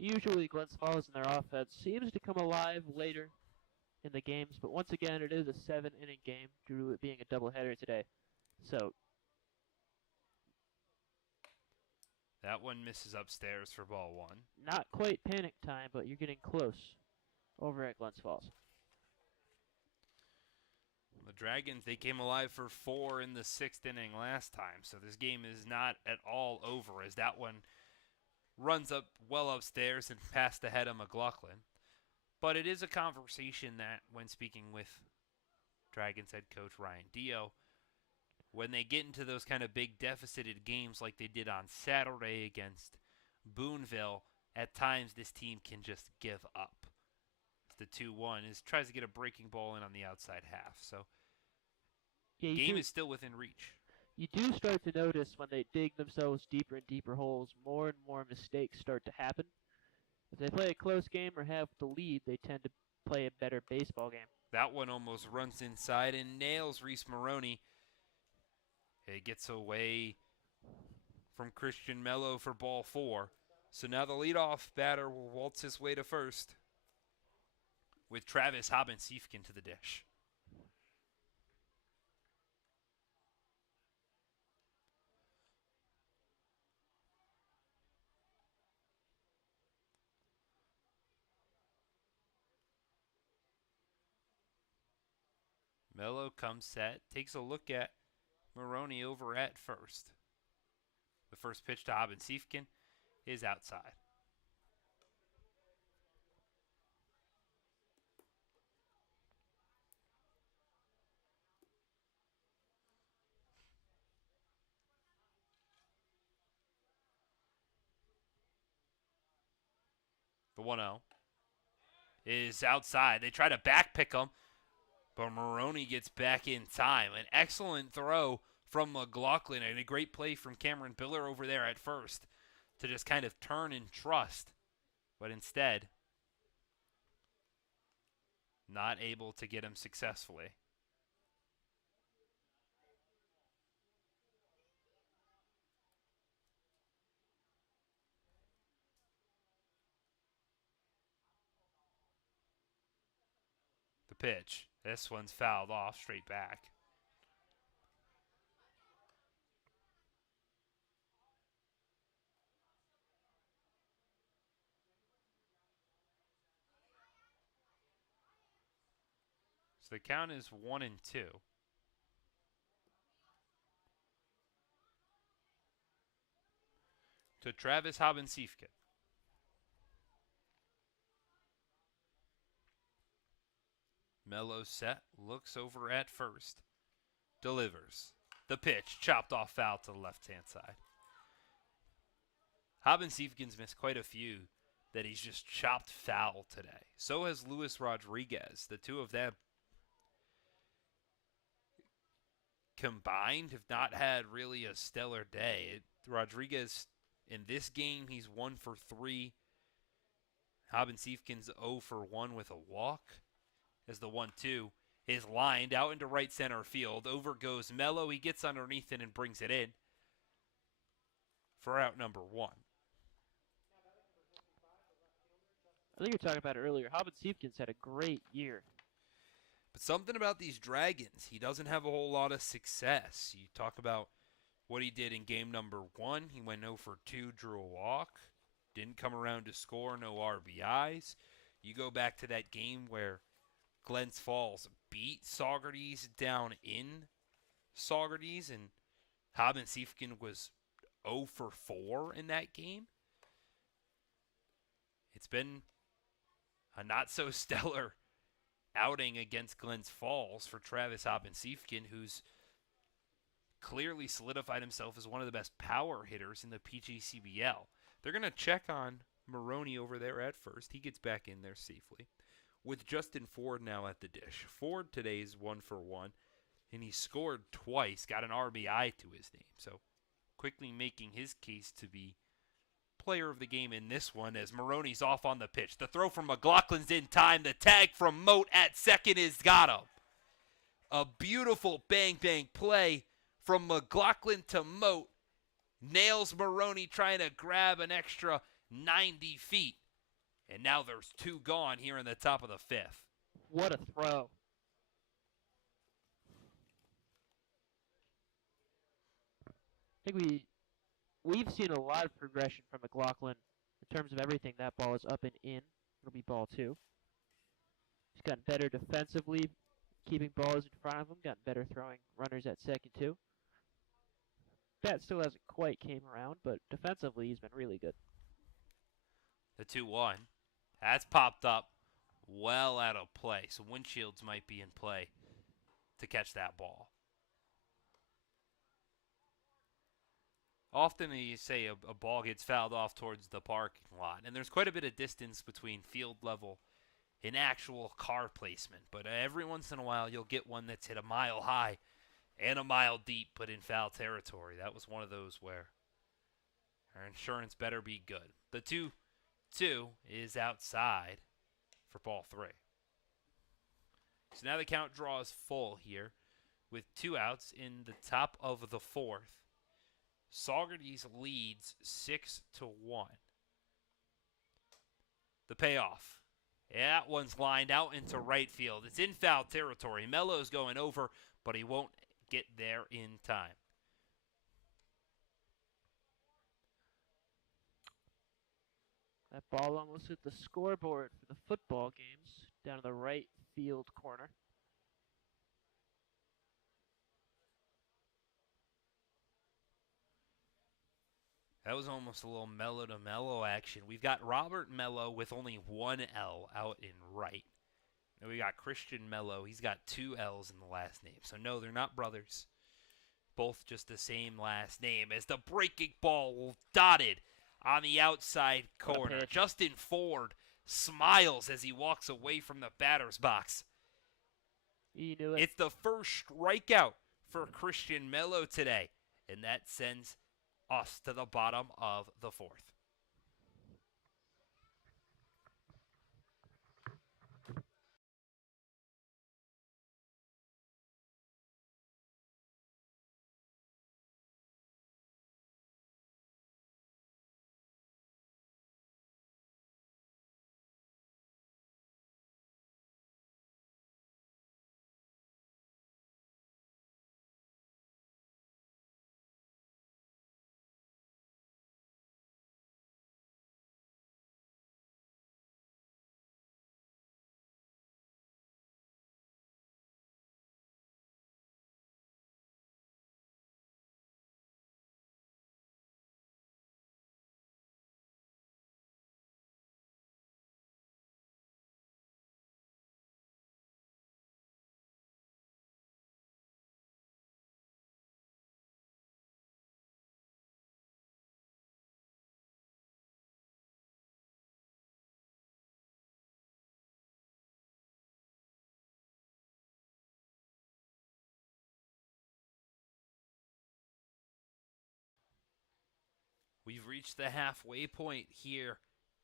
Usually Glens Falls and their offense seems to come alive later in the games, but once again it is a 7-inning game due to it being a doubleheader today. So that one misses upstairs for ball 1. not quite panic time, but you're getting close over at Glens Falls. The Dragons, they came alive for 4 in the 6th inning last time, so this game is not at all over as that one runs up well upstairs and past the head of McLaughlin. But it is a conversation that, when speaking with Dragons head coach Ryan Dio, when they get into those kind of big deficited games like they did on Saturday against Boonville, at times this team can just give up. The 2-1 tries to get a breaking ball in on the outside half. So yeah, game is still within reach. You do start to notice when they dig themselves deeper and deeper holes, more and more mistakes start to happen. If they play a close game or have the lead, they tend to play a better baseball game. That one almost runs inside and nails Reese Maroney. It gets away from Christian Mello for ball 4. So now the leadoff batter will waltz his way to first with Travis Hobbin-Siefkin to the dish. Mello comes set, takes a look at Maroney over at first. The first pitch to Hobbin-Siefkin is outside. The 1-0 is outside. They try to back pick him, but Maroney gets back in time. An excellent throw from McLaughlin and a great play from Cameron Biller over there at first to just kind of turn and trust. But instead, not able to get him successfully. The pitch. This one's fouled off straight back. So the count is 1-2. To Travis Habensiefken. Mello set, looks over at first, delivers. The pitch, chopped off foul to the left-hand side. Habensiefken's missed quite a few that he's just chopped foul today. So has Luis Rodriguez. The two of them combined have not had really a stellar day. Rodriguez, in this game, he's 1 for 3. Habensiefken's 0 for 1 with a walk. As the 1-2 is lined out into right center field. Over goes Mello. He gets underneath it and brings it in for out number 1. I think you were talking about it earlier. Habensiefken's had a great year. But something about these Dragons, he doesn't have a whole lot of success. You talk about what he did in game number 1. He went 0 for 2, drew a walk. Didn't come around to score, no RBIs. You go back to that game where Glens Falls beat Saugerties down in Saugerties, and Habensiefken was 0 for 4 in that game. It's been a not-so-stellar outing against Glens Falls for Travis Habensiefken, who's clearly solidified himself as one of the best power hitters in the PGCBL. They're going to check on Maroney over there at first. He gets back in there safely. With Justin Ford now at the dish. Ford today is 1 for 1, and he scored twice, got an RBI to his name. So quickly making his case to be player of the game in this one as Maroney's off on the pitch. The throw from McLaughlin's in time. The tag from Moat at second is got him. A beautiful bang-bang play from McLaughlin to Moat. Nails Maroney trying to grab an extra 90 feet. And now there's 2 gone here in the top of the 5th. What a throw. I think we've seen a lot of progression from McLaughlin in terms of everything. That ball is up and in. It'll be ball 2. He's gotten better defensively, keeping balls in front of him, gotten better throwing runners at second too. Bat still hasn't quite came around, but defensively he's been really good. The 2-1. That's popped up well out of play. So windshields might be in play to catch that ball. Often you say a ball gets fouled off towards the parking lot, and there's quite a bit of distance between field level and actual car placement. But every once in a while you'll get one that's hit a mile high and a mile deep, but in foul territory. That was one of those where our insurance better be good. The 2 is outside for ball 3. So now the count draws full here with 2 outs in the top of the 4th. Saugerties leads 6-1. The payoff. Yeah, that one's lined out into right field. It's in foul territory. Mello's going over, but he won't get there in time. That ball almost hit the scoreboard for the football games down in the right field corner. That was almost a little Mello to Mello action. We've got Robert Mello with only 1 L out in right. And we got Christian Mello. He's got 2 L's in the last name. So no, they're not brothers. Both just the same last name. As the breaking ball dotted on the outside corner. Justin Ford smiles as he walks away from the batter's box. You knew it. It's the first strikeout for Christian Mello today. And that sends us to the bottom of the 4th. We've reached the halfway point here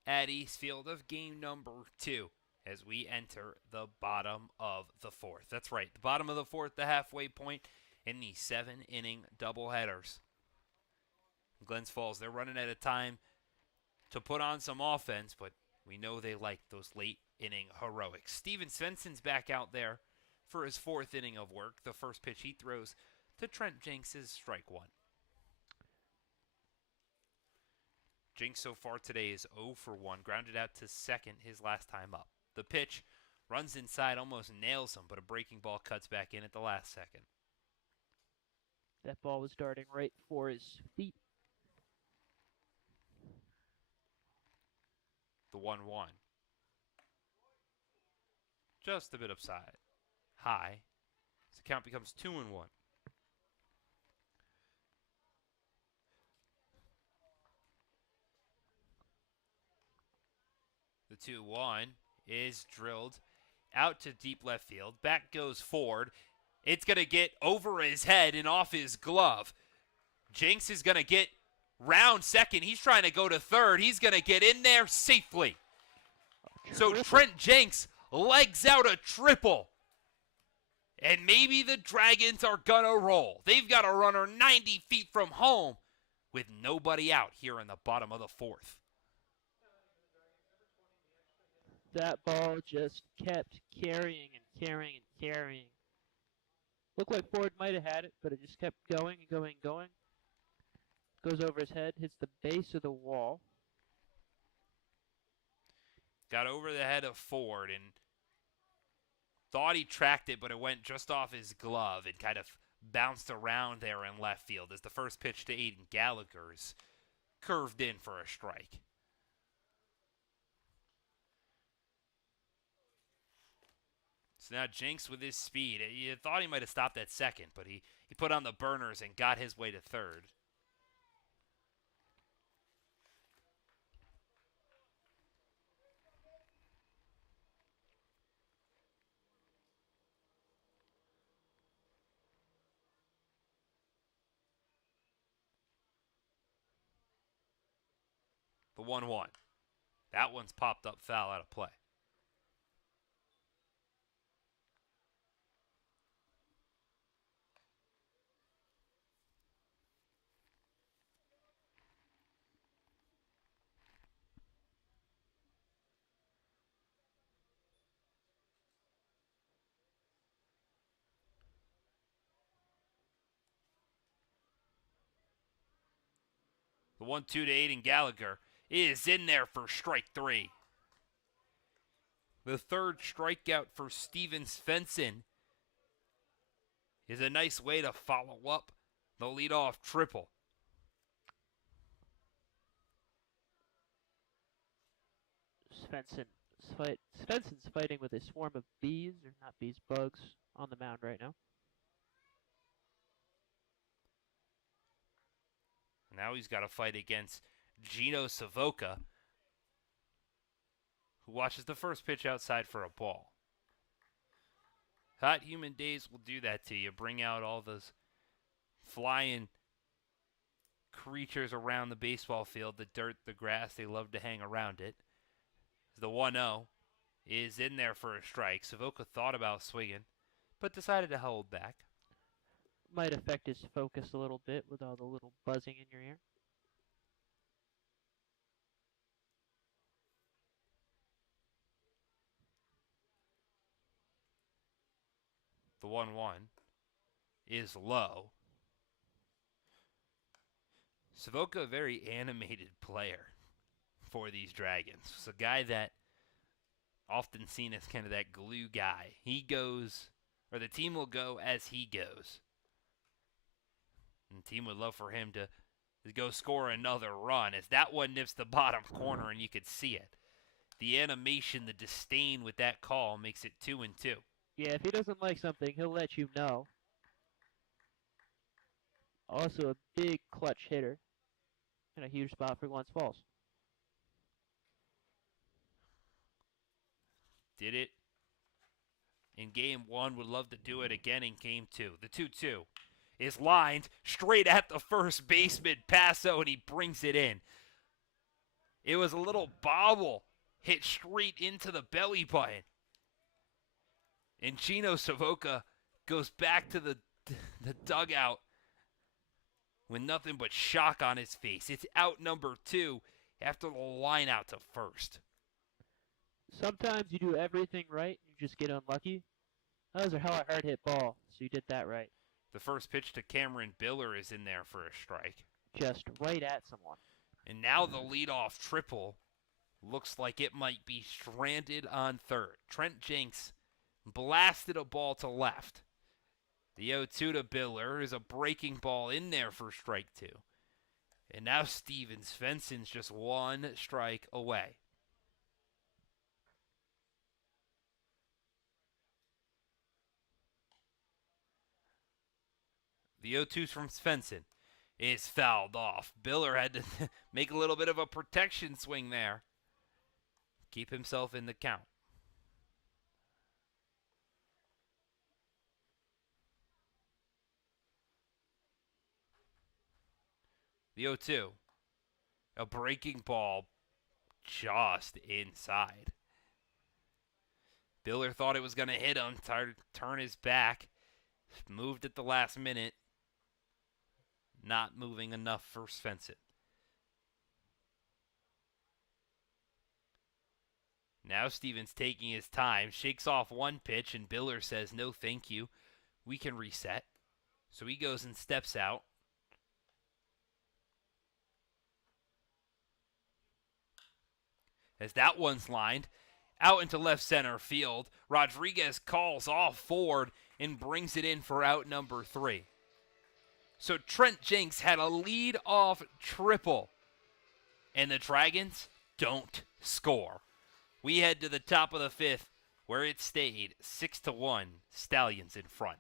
at Eastfield of game number 2 as we enter the bottom of the 4th. That's right, the bottom of the 4th, the halfway point in the 7-inning doubleheaders. Glens Falls, they're running out of time to put on some offense, but we know they like those late inning heroics. Steven Svensson's back out there for his 4th inning of work. The first pitch he throws to Trent Jenks is strike 1. Jenks so far today is 0 for 1, grounded out to second his last time up. The pitch runs inside, almost nails him, but a breaking ball cuts back in at the last second. That ball was darting right for his feet. The 1-1. Just a bit upside. High. So the count becomes 2-1. The 2-1 is drilled out to deep left field. Back goes Ford. It's going to get over his head and off his glove. Jenks is going to get round second. He's trying to go to third. He's going to get in there safely. So Trent Jenks legs out a triple. And maybe the Dragons are going to roll. They've got a runner 90 feet from home with nobody out here in the bottom of the 4th. That ball just kept carrying and carrying and carrying. Looked like Ford might have had it, but it just kept going and going and going. Goes over his head, hits the base of the wall. Got over the head of Ford and thought he tracked it, but it went just off his glove and kind of bounced around there in left field as the first pitch to Aiden Gallagher's curved in for a strike. So now Jenks with his speed. You thought he might have stopped at second, but he put on the burners and got his way to third. The 1-1. That one's popped up foul out of play. The 1-2 to Aiden Gallagher is in there for strike 3. The third strikeout for Steven Svensson is a nice way to follow up the leadoff triple. Svensson's fighting with a swarm of bees, or not bees, bugs, on the mound right now. Now he's got to fight against Gino Savoca, who watches the first pitch outside for a ball. Hot humid days will do that to you. Bring out all those flying creatures around the baseball field, the dirt, the grass. They love to hang around it. The 1-0 is in there for a strike. Savoca thought about swinging, but decided to hold back. Might affect his focus a little bit with all the little buzzing in your ear. The 1-1 is low. Savoca, a very animated player for these Dragons. It's a guy that often seen as kind of that glue guy. He goes, or the team will go as he goes. And the team would love for him to go score another run as that one nips the bottom corner and you could see it. The animation, the disdain with that call makes it 2-2. Yeah, if he doesn't like something, he'll let you know. Also a big clutch hitter and a huge spot for Glens Falls. Did it in game 1, would love to do it again in game 2. The 2-2 is lined straight at the first baseman, Paso, and he brings it in. It was a little bobble hit straight into the belly button. And Chino Savoca goes back to the dugout with nothing but shock on his face. It's out number 2 after the line out to first. Sometimes you do everything right, you just get unlucky. That was a hella hard hit ball, so you did that right. The first pitch to Cameron Biller is in there for a strike. Just right at someone. And now the leadoff triple looks like it might be stranded on third. Trent Jenks blasted a ball to left. The 0-2 to Biller is a breaking ball in there for strike 2. And now Steven Svensson's just one strike away. The 0-2 from Svensson is fouled off. Biller had to make a little bit of a protection swing there. Keep himself in the count. The 0-2. A breaking ball just inside. Biller thought it was going to hit him, tried to turn his back, moved at the last minute. Not moving enough for Svensson. Now Stevens taking his time, shakes off one pitch, and Biller says, no thank you, we can reset. So he goes and steps out. As that one's lined out into left center field, Rodriguez calls off Ford and brings it in for out number 3. So Trent Jenks had a lead-off triple, and the Dragons don't score. We head to the top of the 5th, where it stayed 6-1, Stallions in front.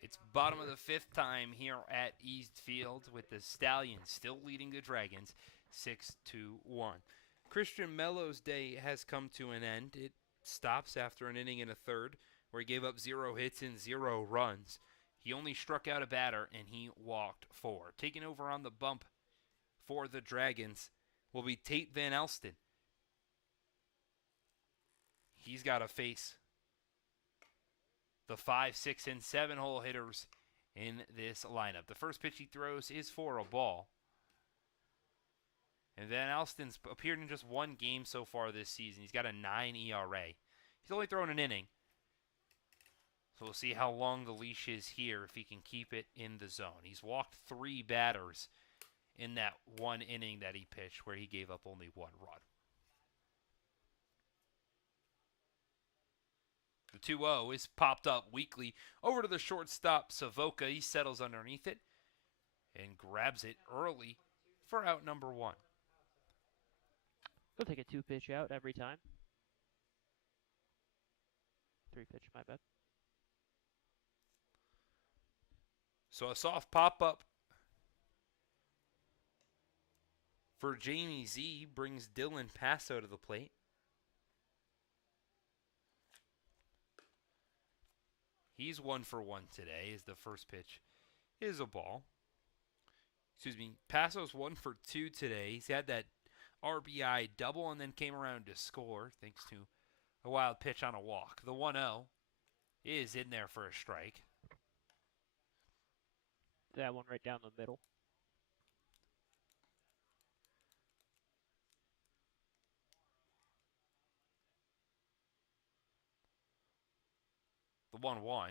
It's bottom of the 5th time here at East Field with the Stallions still leading the Dragons 6-1. Christian Melo's day has come to an end. It stops after an inning and a third where he gave up 0 hits and 0 runs. He only struck out a batter and he walked 4. Taking over on the bump for the Dragons will be Tate Van Elston. He's got to face the 5, 6, and 7 hole hitters in this lineup. The first pitch he throws is for a ball. And Van Elston's appeared in just one game so far this season. He's got a 9 ERA. He's only thrown an inning. So we'll see how long the leash is here if he can keep it in the zone. He's walked 3 batters in that one inning that he pitched where he gave up only 1 run. The 2-0 is popped up weakly over to the shortstop, Savoca. He settles underneath it and grabs it early for out number 1. He'll take a 2-pitch out every time. 3-pitch, my bad. So a soft pop-up for Jamie Z brings Dylan Passo to the plate. He's 1 for 1 today as the first pitch is a ball. Passo's 1 for 2 today. He's had that RBI double and then came around to score thanks to a wild pitch on a walk. The 1-0 is in there for a strike. That one right down the middle. The 1-1.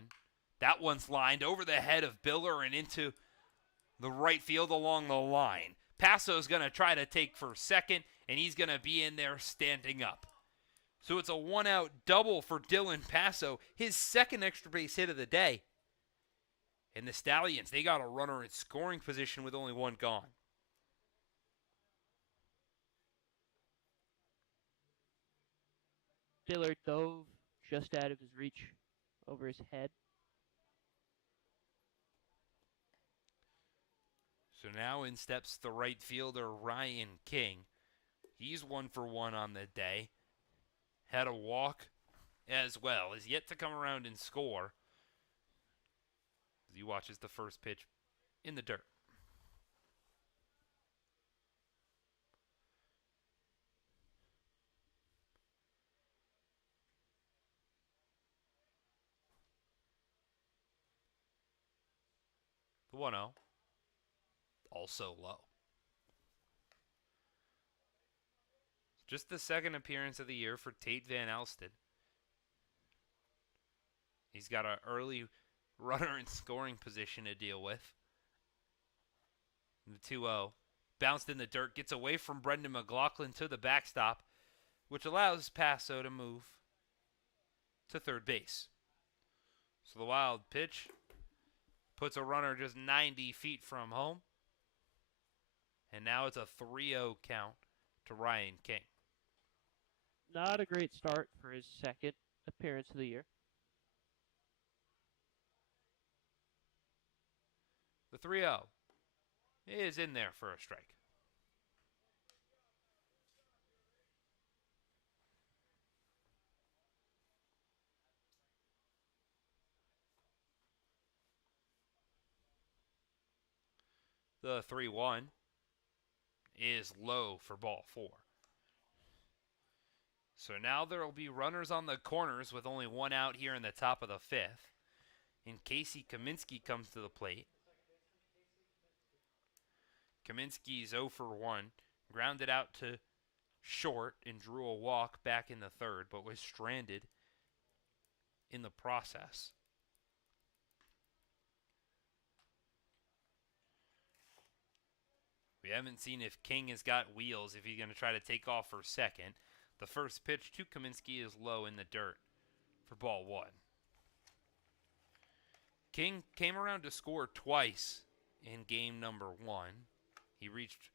That one's lined over the head of Biller and into the right field along the line. Passo's going to try to take for second, and he's going to be in there standing up. So it's a 1-out double for Dylan Passo, his second extra base hit of the day. And the Stallions, they got a runner in scoring position with only 1 gone. Dillard dove just out of his reach over his head. So now in steps the right fielder, Ryan King. He's 1 for 1 on the day. Had a walk as well. Is yet to come around and score. As he watches the first pitch in the dirt. The 1-0. Also low. Just the second appearance of the year for Tate Van Alsten. He's got an early runner in scoring position to deal with. The 2-0. Bounced in the dirt. Gets away from Brendan McLaughlin to the backstop, which allows Passo to move to third base. So the wild pitch puts a runner just 90 feet from home. And now it's a 3-0 count to Ryan King. Not a great start for his second appearance of the year. The 3-0 is in there for a strike. The 3-1 is low for ball 4. So now there will be runners on the corners with only 1 out here in the top of the 5th. And Casey Kaminsky comes to the plate. Kaminsky's 0 for 1. Grounded out to short and drew a walk back in the 3rd, but was stranded in the process. We haven't seen if King has got wheels, if he's going to try to take off for second. The first pitch to Kaminsky is low in the dirt for ball 1. King came around to score twice in game number 1. He reached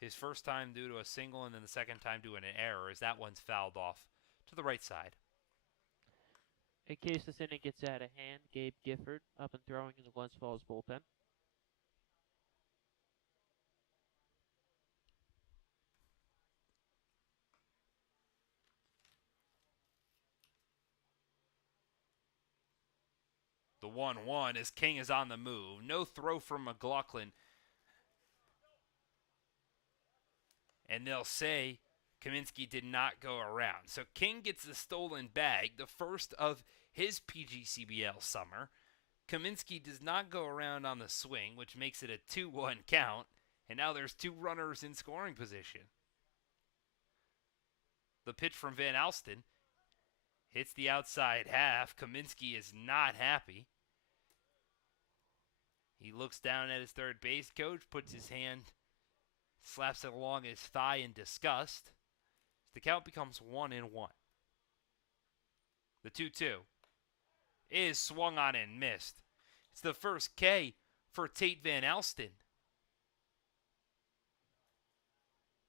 his first time due to a single and then the second time due to an error as that one's fouled off to the right side. In case this inning gets out of hand, Gabe Gifford up and throwing in the Glens Falls bullpen. The 1-1 as King is on the move. No throw from McLaughlin. And they'll say Kaminsky did not go around. So King gets the stolen bag, the first of his PGCBL summer. Kaminsky does not go around on the swing, which makes it a 2-1 count. And now there's 2 runners in scoring position. The pitch from Van Alsten hits the outside half. Kaminsky is not happy. He looks down at his third base coach, puts his hand, slaps it along his thigh in disgust. The count becomes 1-1. The 2-2 is swung on and missed. It's the first K for Tate Van Alsten.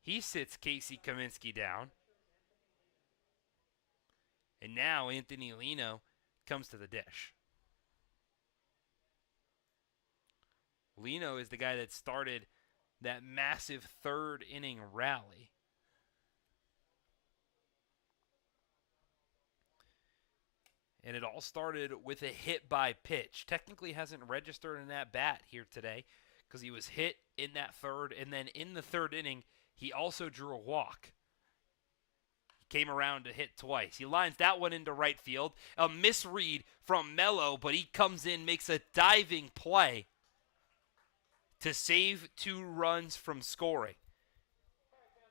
He sits Casey Kaminsky down. And now Anthony Lino comes to the dish. Lino is the guy that started that massive third inning rally. And it all started with a hit by pitch. Technically hasn't registered in that bat here today because he was hit in that third. And then in the third inning, he also drew a walk. He came around to hit twice. He lines that one into right field. A misread from Mello, but he comes in, makes a diving play to save 2 runs from scoring.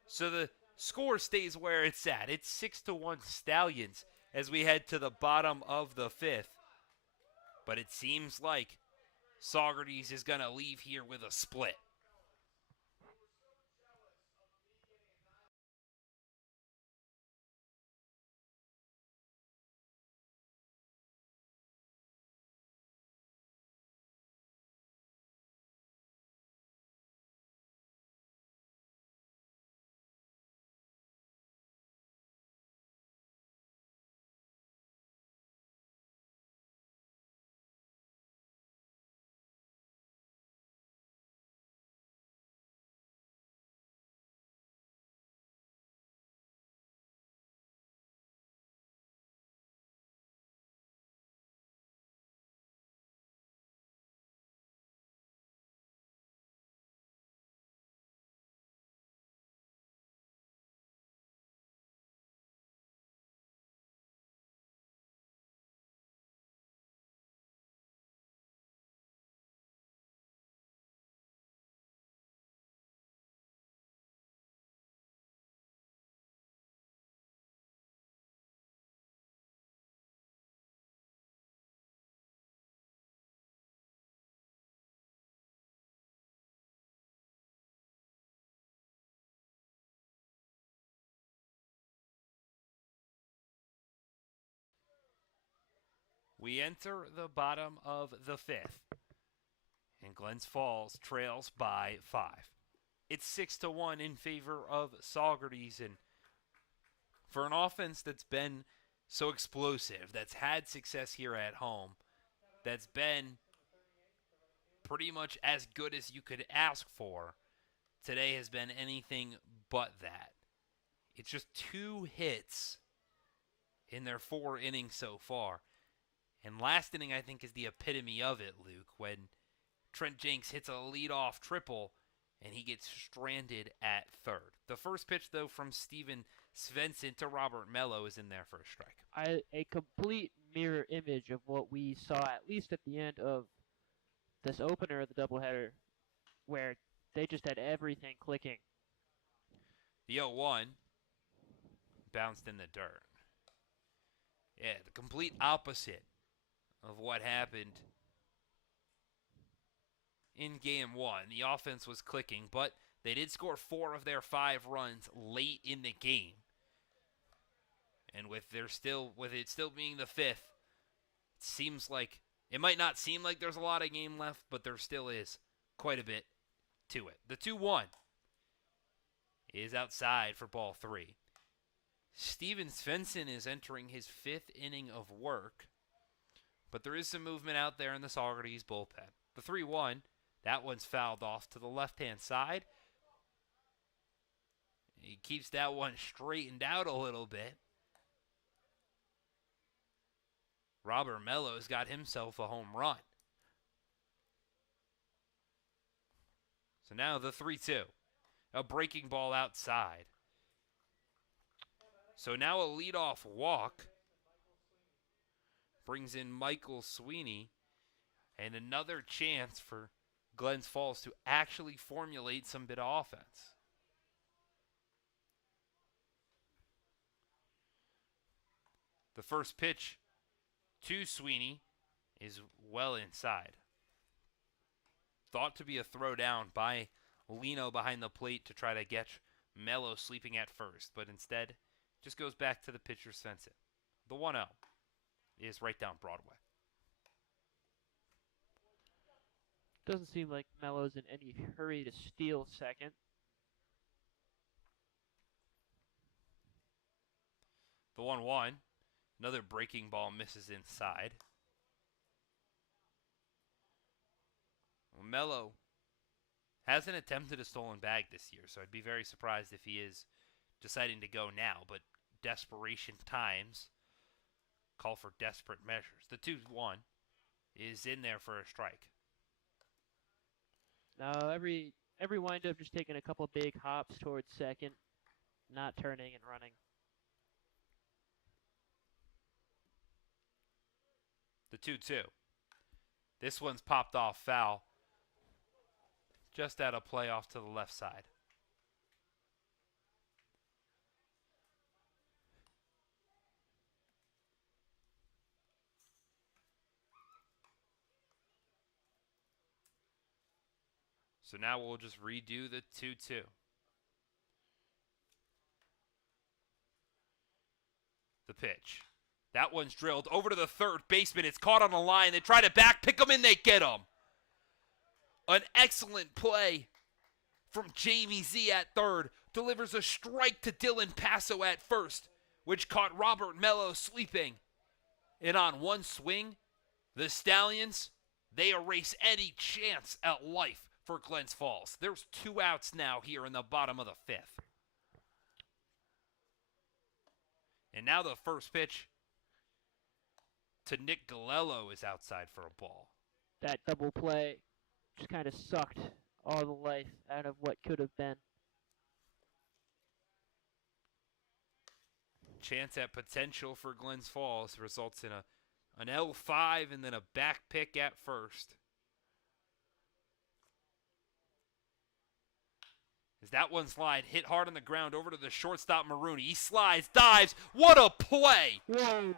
So the score stays where it's at. It's 6-1 Stallions as we head to the bottom of the 5th. But it seems like Saugerties is going to leave here with a split. We enter the bottom of the 5th, and Glens Falls trails by 5. It's 6-1 in favor of Saugerties, and for an offense that's been so explosive, that's had success here at home, that's been pretty much as good as you could ask for, today has been anything but that. It's just 2 hits in their 4 innings so far. And last inning, I think, is the epitome of it, Luke, when Trent Jenks hits a leadoff triple and he gets stranded at third. The first pitch, though, from Steven Svensson to Robert Mello is in there for a strike. A complete mirror image of what we saw, at least at the end of this opener of the doubleheader, where they just had everything clicking. The 0-1 bounced in the dirt. Yeah, the complete opposite of what happened in Game 1. The offense was clicking, but they did score 4 of their 5 runs late in the game. And with it still being the 5th, it seems like it might not seem like there's a lot of game left, but there still is quite a bit to it. The 2-1 is outside for ball 3. Steven Svensson is entering his 5th inning of work, but there is some movement out there in the Saugerties bullpen. The 3-1, that one's fouled off to the left-hand side. He keeps that one straightened out a little bit. Robert Mello's got himself a home run. So now the 3-2. A breaking ball outside. So now a leadoff walk brings in Michael Sweeney, and another chance for Glens Falls to actually formulate some bit of offense. The first pitch to Sweeney is well inside. Thought to be a throw down by Lino behind the plate to try to get Mello sleeping at first, but instead just goes back to the pitcher's Svensson. The 1-0 is right down Broadway. Doesn't seem like Melo's in any hurry to steal second. The 1-1. Another breaking ball misses inside. Melo hasn't attempted a stolen bag this year, so I'd be very surprised if he is deciding to go now. But desperation times call for desperate measures. The 2-1 is in there for a strike. No, every windup just taking a couple big hops towards second, not turning and running. The 2-2. This one's popped off foul. Just out of play off to the left side. So now we'll just redo the 2-2. The pitch. That one's drilled over to the third baseman. It's caught on the line. They try to back pick him and they get him. An excellent play from Jamie Z at third. Delivers a strike to Dylan Passo at first, which caught Robert Mello sleeping. And on one swing, the Stallions, they erase any chance at life for Glens Falls. There's 2 outs now here in the bottom of the 5th. And now the first pitch to Nick Galello is outside for a ball. That double play just kind of sucked all the life out of what could have been. Chance at potential for Glens Falls results in an L5 and then a back pick at first. As that one slide hit hard on the ground over to the shortstop Marooney. He slides, dives. What a play! Whoa!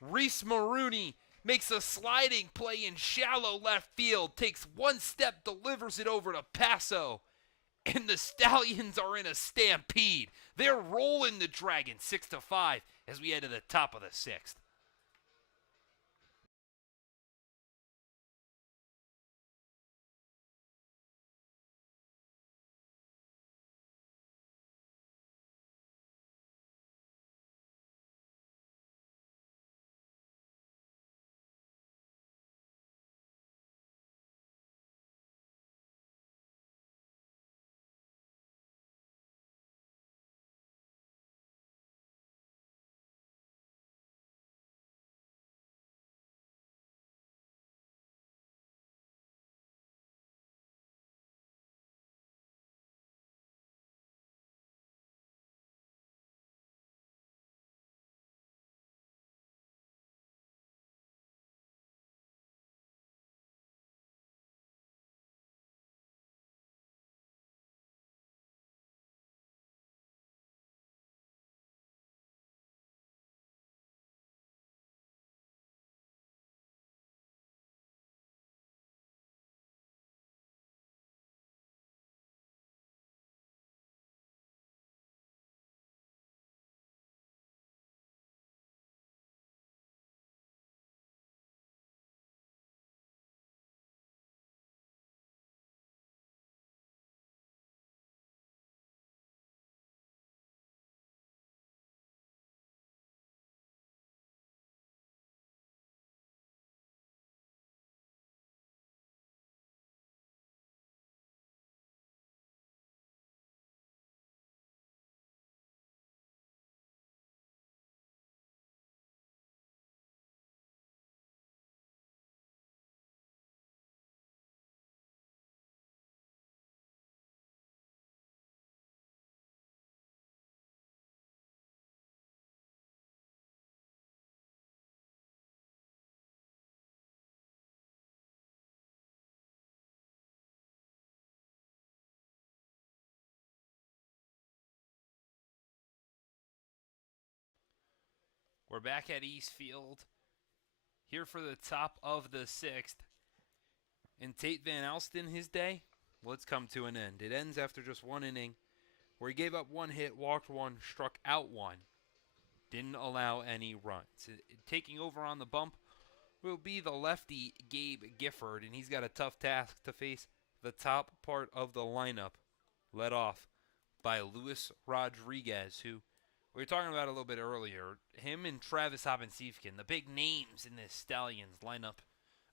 Reese Marooney makes a sliding play in shallow left field, takes one step, delivers it over to Passo, and the Stallions are in a stampede. They're rolling the Dragons 6-5 as we head to the top of the 6th. We're back at East Field, here for the top of the 6th. And Tate Van Alsten, his day, well, it's come to an end. It ends after just one inning, where he gave up one hit, walked one, struck out one. Didn't allow any runs. Taking over on the bump will be the lefty Gabe Gifford, and he's got a tough task to face the top part of the lineup, led off by Luis Rodriguez, who we were talking about a little bit earlier. Him and Travis Hobbensifkin, the big names in this Stallions lineup,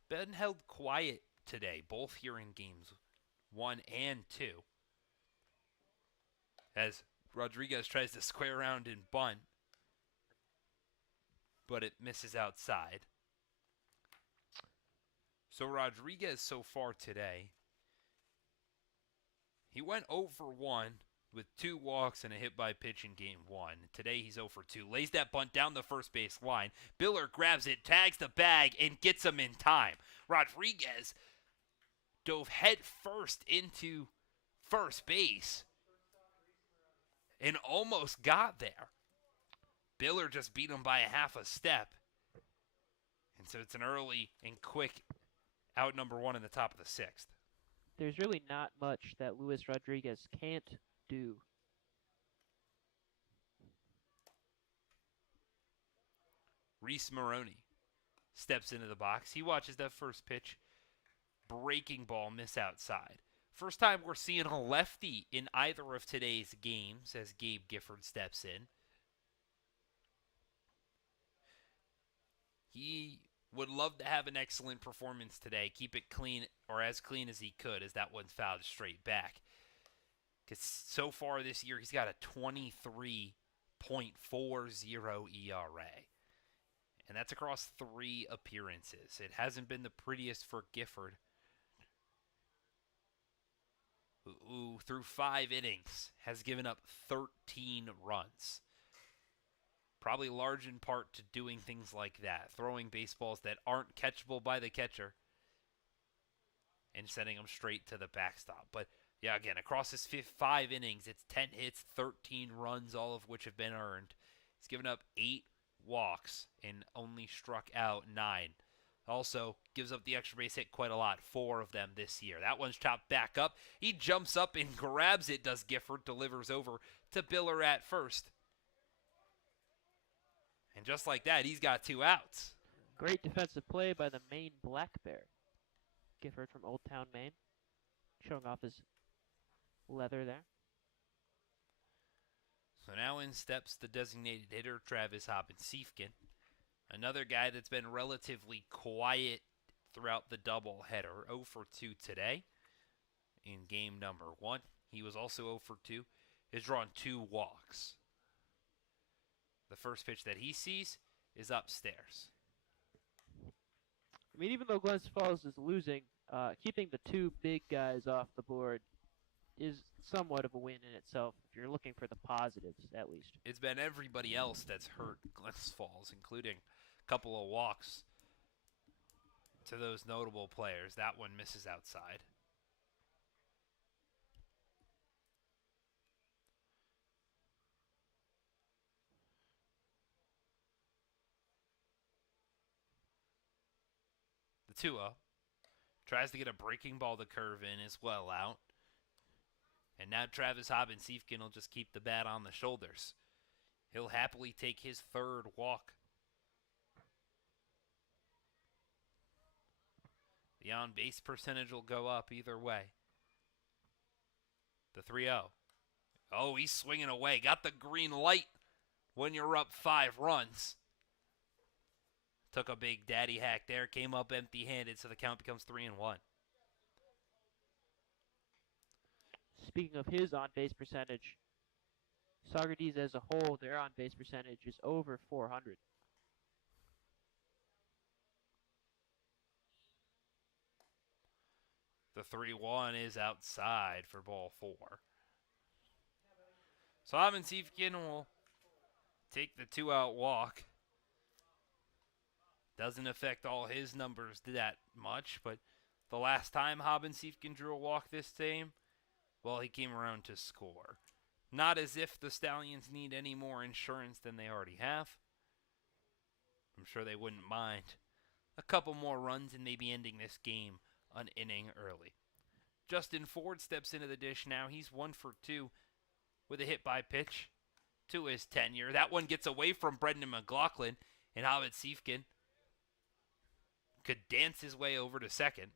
been held quiet today, both here in games 1 and 2. As Rodriguez tries to square around and bunt, but it misses outside. So Rodriguez so far today, he went 0 for 1 with 2 walks and a hit by pitch in game 1. Today he's 0 for 2. Lays that bunt down the first base line. Biller grabs it, tags the bag, and gets him in time. Rodriguez dove head first into first base and almost got there. Biller just beat him by a half a step. And so it's an early and quick out number 1 in the top of the 6th. There's really not much that Luis Rodriguez can't do. Reese Maroney steps into the box. He watches that first pitch. Breaking ball miss outside. First time we're seeing a lefty in either of today's games as Gabe Gifford steps in. He would love to have an excellent performance today. Keep it clean, or as clean as he could, as that one's fouled straight back. Because so far this year, he's got a 23.40 ERA. And that's across 3 appearances. It hasn't been the prettiest for Gifford, who through 5 innings has given up 13 runs. Probably large in part to doing things like that, throwing baseballs that aren't catchable by the catcher and sending them straight to the backstop. But yeah, again, across his 5 innings, it's 10 hits, 13 runs, all of which have been earned. He's given up 8 walks and only struck out 9. Also gives up the extra base hit quite a lot, 4 of them this year. That one's chopped back up. He jumps up and grabs it, does Gifford, delivers over to Biller at first. And just like that, he's got 2 outs. Great defensive play by the Maine Black Bear. Gifford from Old Town, Maine, showing off his leather there. So now in steps the designated hitter, Travis Hobbensifkin. Another guy that's been relatively quiet throughout the doubleheader. 0 for 2 today in game number 1. He was also 0 for 2. Has drawn 2 walks. The first pitch that he sees is upstairs. I mean, even though Glens Falls is losing, keeping the 2 big guys off the board is somewhat of a win in itself, if you're looking for the positives, at least. It's been everybody else that's hurt Glens Falls, including a couple of walks to those notable players. That one misses outside. The 2-0. Tries to get a breaking ball to curve in as well out. And now Travis Hobbensifkin will just keep the bat on the shoulders. He'll happily take his 3rd walk. The on-base percentage will go up either way. The 3-0. Oh, he's swinging away. Got the green light when you're up 5 runs. Took a big daddy hack there. Came up empty-handed, so the count becomes 3-1. Speaking of his on-base percentage, Saugerties as a whole, their on-base percentage is over 400. The 3-1 is outside for ball 4. So Hobbensifkin will take the 2-out walk. Doesn't affect all his numbers that much, but the last time Hobbensifkin drew a walk this game, well, he came around to score. Not as if the Stallions need any more insurance than they already have. I'm sure they wouldn't mind a couple more runs and maybe ending this game an inning early. Justin Ford steps into the dish now. He's 1 for 2 with a hit by pitch to his tenure. That one gets away from Brendan McLaughlin, and Hobbensifkin could dance his way over to second.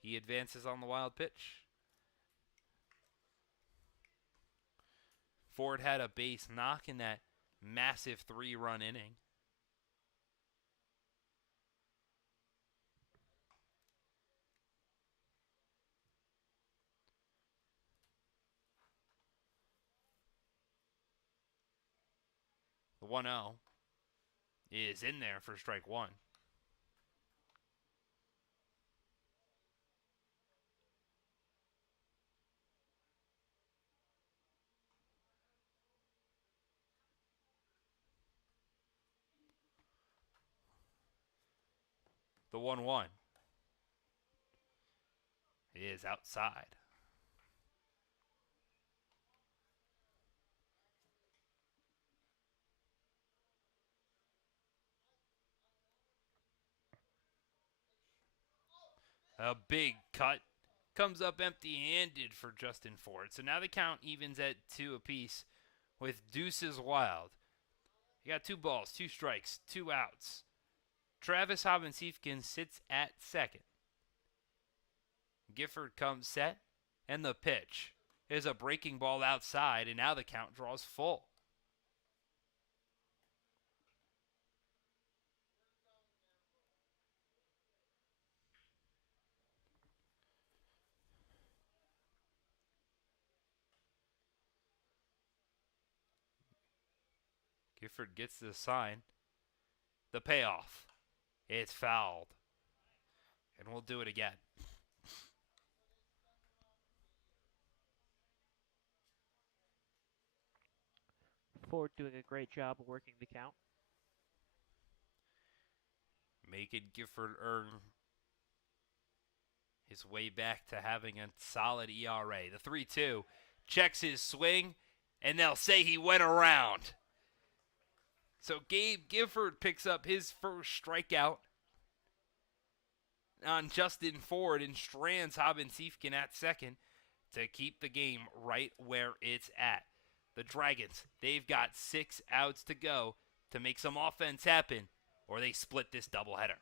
He advances on the wild pitch. Ford had a base knock in that massive 3-run inning. The 1-0 is in there for strike one. The 1-1 is outside. A big cut comes up empty-handed for Justin Ford. So now the count evens at 2 apiece with deuces wild. You got 2 balls, 2 strikes, 2 outs. Travis Hobbins-Siefkin sits at second. Gifford comes set, and the pitch is a breaking ball outside, and now the count draws full. Gifford gets the sign. The payoff. It's fouled. And we'll do it again. Ford doing a great job of working the count. Making Gifford earn his way back to having a solid ERA. The 3-2 checks his swing, and they'll say he went around. So Gabe Gifford picks up his first strikeout on Justin Ford and strands Hobbins-Siefkin at second to keep the game right where it's at. The Dragons, they've got 6 outs to go to make some offense happen, or they split this doubleheader.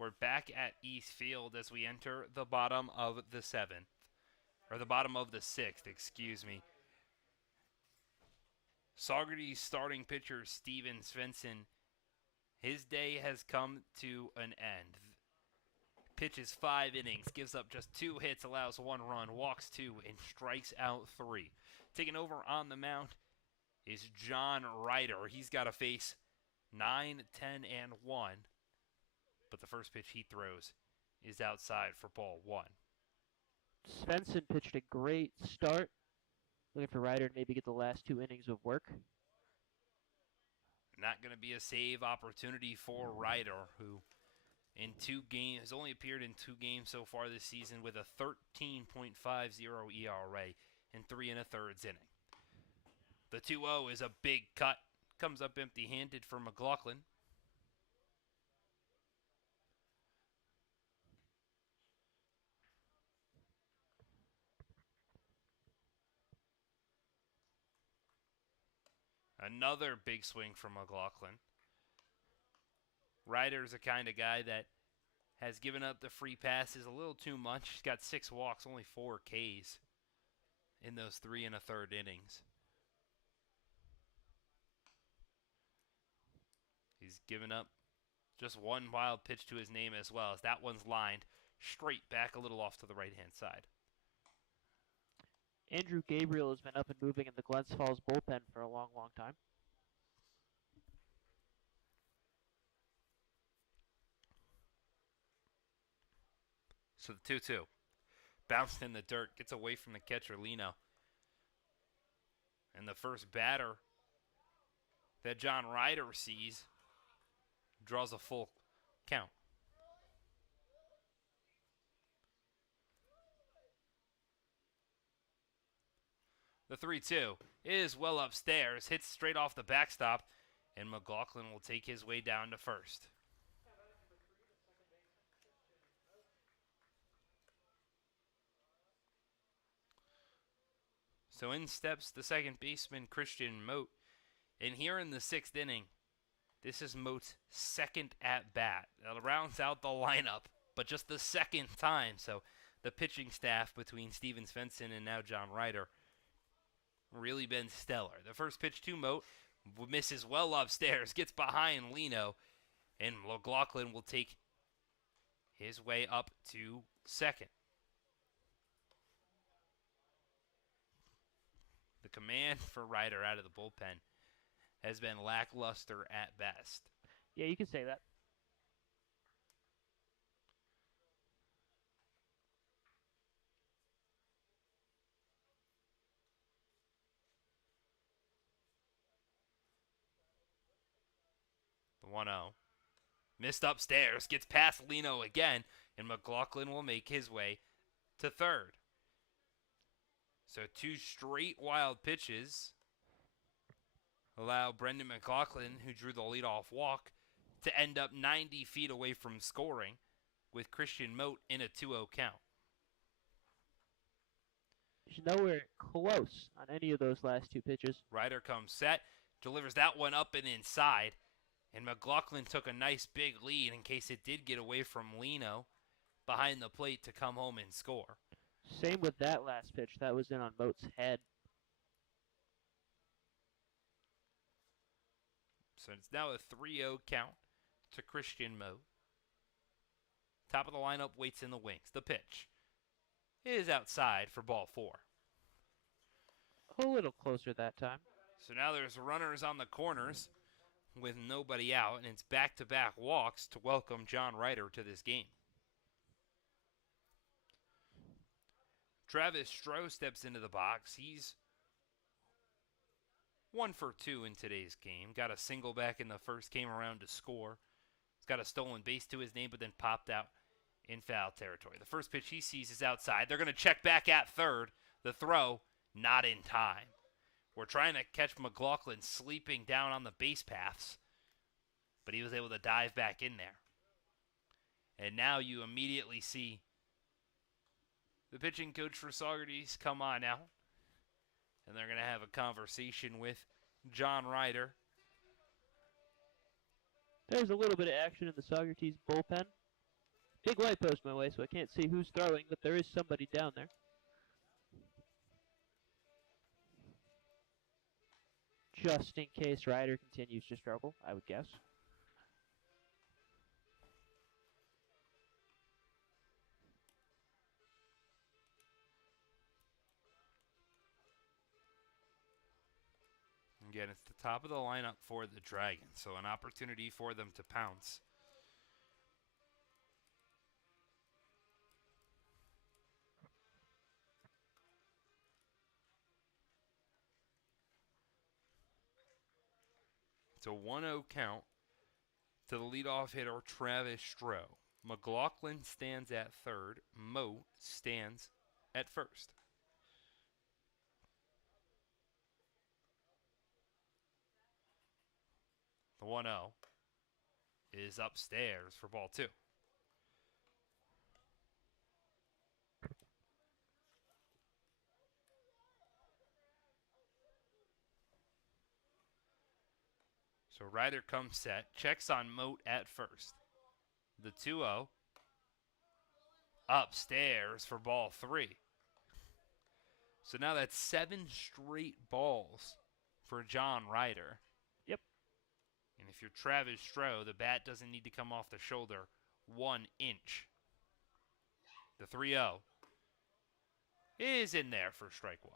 We're back at East Field as we enter the bottom of the 7th. Or the bottom of the 6th, excuse me. Saugerties starting pitcher Steven Svensson, his day has come to an end. Pitches 5 innings, gives up just 2 hits, allows 1 run, walks 2, and strikes out 3. Taking over on the mound is John Ryder. He's got to face 9, 10, and 1. But the first pitch he throws is outside for ball 1. Svensson pitched a great start. Looking for Ryder to maybe get the last 2 innings of work. Not going to be a save opportunity for Ryder, who in 2 games has only appeared in 2 games so far this season with a 13.50 ERA in 3 1/3 inning. The 2-0 is a big cut. Comes up empty-handed for McLaughlin. Another big swing from McLaughlin. Ryder's the kind of guy that has given up the free passes a little too much. He's got 6 walks, only 4 Ks in those 3 1/3 innings. He's given up just 1 wild pitch to his name as well, as that one's lined straight back a little off to the right-hand side. Andrew Gabriel has been up and moving in the Glens Falls bullpen for a long, long time. So the 2-2. Bounced in the dirt, gets away from the catcher, Lino. And the first batter that John Ryder sees draws a full count. The 3-2 is well upstairs, hits straight off the backstop, and McLaughlin will take his way down to first. So in steps the second baseman, Christian Moat. And here in the 6th inning, this is Moat's second at-bat. That rounds out the lineup, but just the second time. So the pitching staff between Steven Svensson and now John Ryder really been stellar. The first pitch to Moat misses well upstairs, gets behind Lino, and McLaughlin will take his way up to second. The command for Ryder out of the bullpen has been lackluster at best. Yeah, you can say that. The 1-0. Missed upstairs, gets past Lino again, and McLaughlin will make his way to third. So 2 straight wild pitches allow Brendan McLaughlin, who drew the leadoff walk, to end up 90 feet away from scoring with Christian Moat in a 2-0 count. He's nowhere close on any of those last 2 pitches. Ryder comes set, delivers that one up and inside, and McLaughlin took a nice big lead in case it did get away from Lino behind the plate to come home and score. Same with that last pitch. That was in on Moat's head. So it's now a 3-0 count to Christian Moat. Top of the lineup waits in the wings. The pitch is outside for ball 4. A little closer that time. So now there's runners on the corners with nobody out, and it's back-to-back walks to welcome John Ryder to this game. Travis Stroh steps into the box. He's 1 for 2 in today's game. Got a single back in the first, came around to score. He's got a stolen base to his name, but then popped out in foul territory. The first pitch he sees is outside. They're going to check back at third. The throw, not in time. We're trying to catch McLaughlin sleeping down on the base paths, but he was able to dive back in there. And now you immediately see the pitching coach for Saugerties come on out, and they're going to have a conversation with John Ryder. There's a little bit of action in the Saugerties bullpen. Big white post my way, so I can't see who's throwing, but there is somebody down there. just in case Ryder continues to struggle, I would guess. Again, it's the top of the lineup for the Dragons, so an opportunity for them to pounce. It's a 1-0 count to the leadoff hitter, Travis Stroh. McLaughlin stands at third. Moat stands at first. The 1-0 is upstairs for ball 2. So Ryder comes set, checks on Moat at first. The 2-0 upstairs for ball 3. So now that's 7 straight balls for John Ryder. Yep. And if you're Travis Stroh, the bat doesn't need to come off the shoulder 1 inch. The 3-0 is in there for strike 1.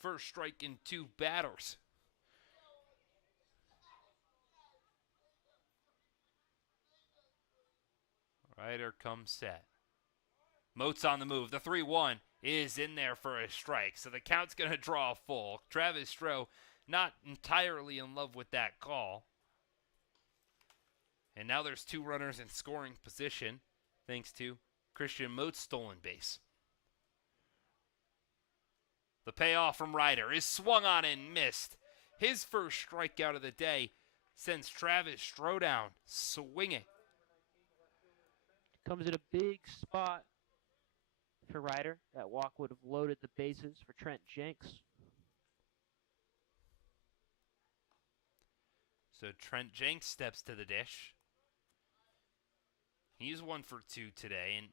First strike in 2 batters. Ryder comes set. Moat's on the move. The 3-1 is in there for a strike. So the count's going to draw a full. Travis Stroh not entirely in love with that call. And now there's 2 runners in scoring position thanks to Christian Moat's stolen base. The payoff from Ryder is swung on and missed. His first strikeout of the day sends Travis Stroh down, swinging. Comes in a big spot for Ryder. That walk would have loaded the bases for Trent Jenks. So Trent Jenks steps to the dish. He's 1 for 2 today and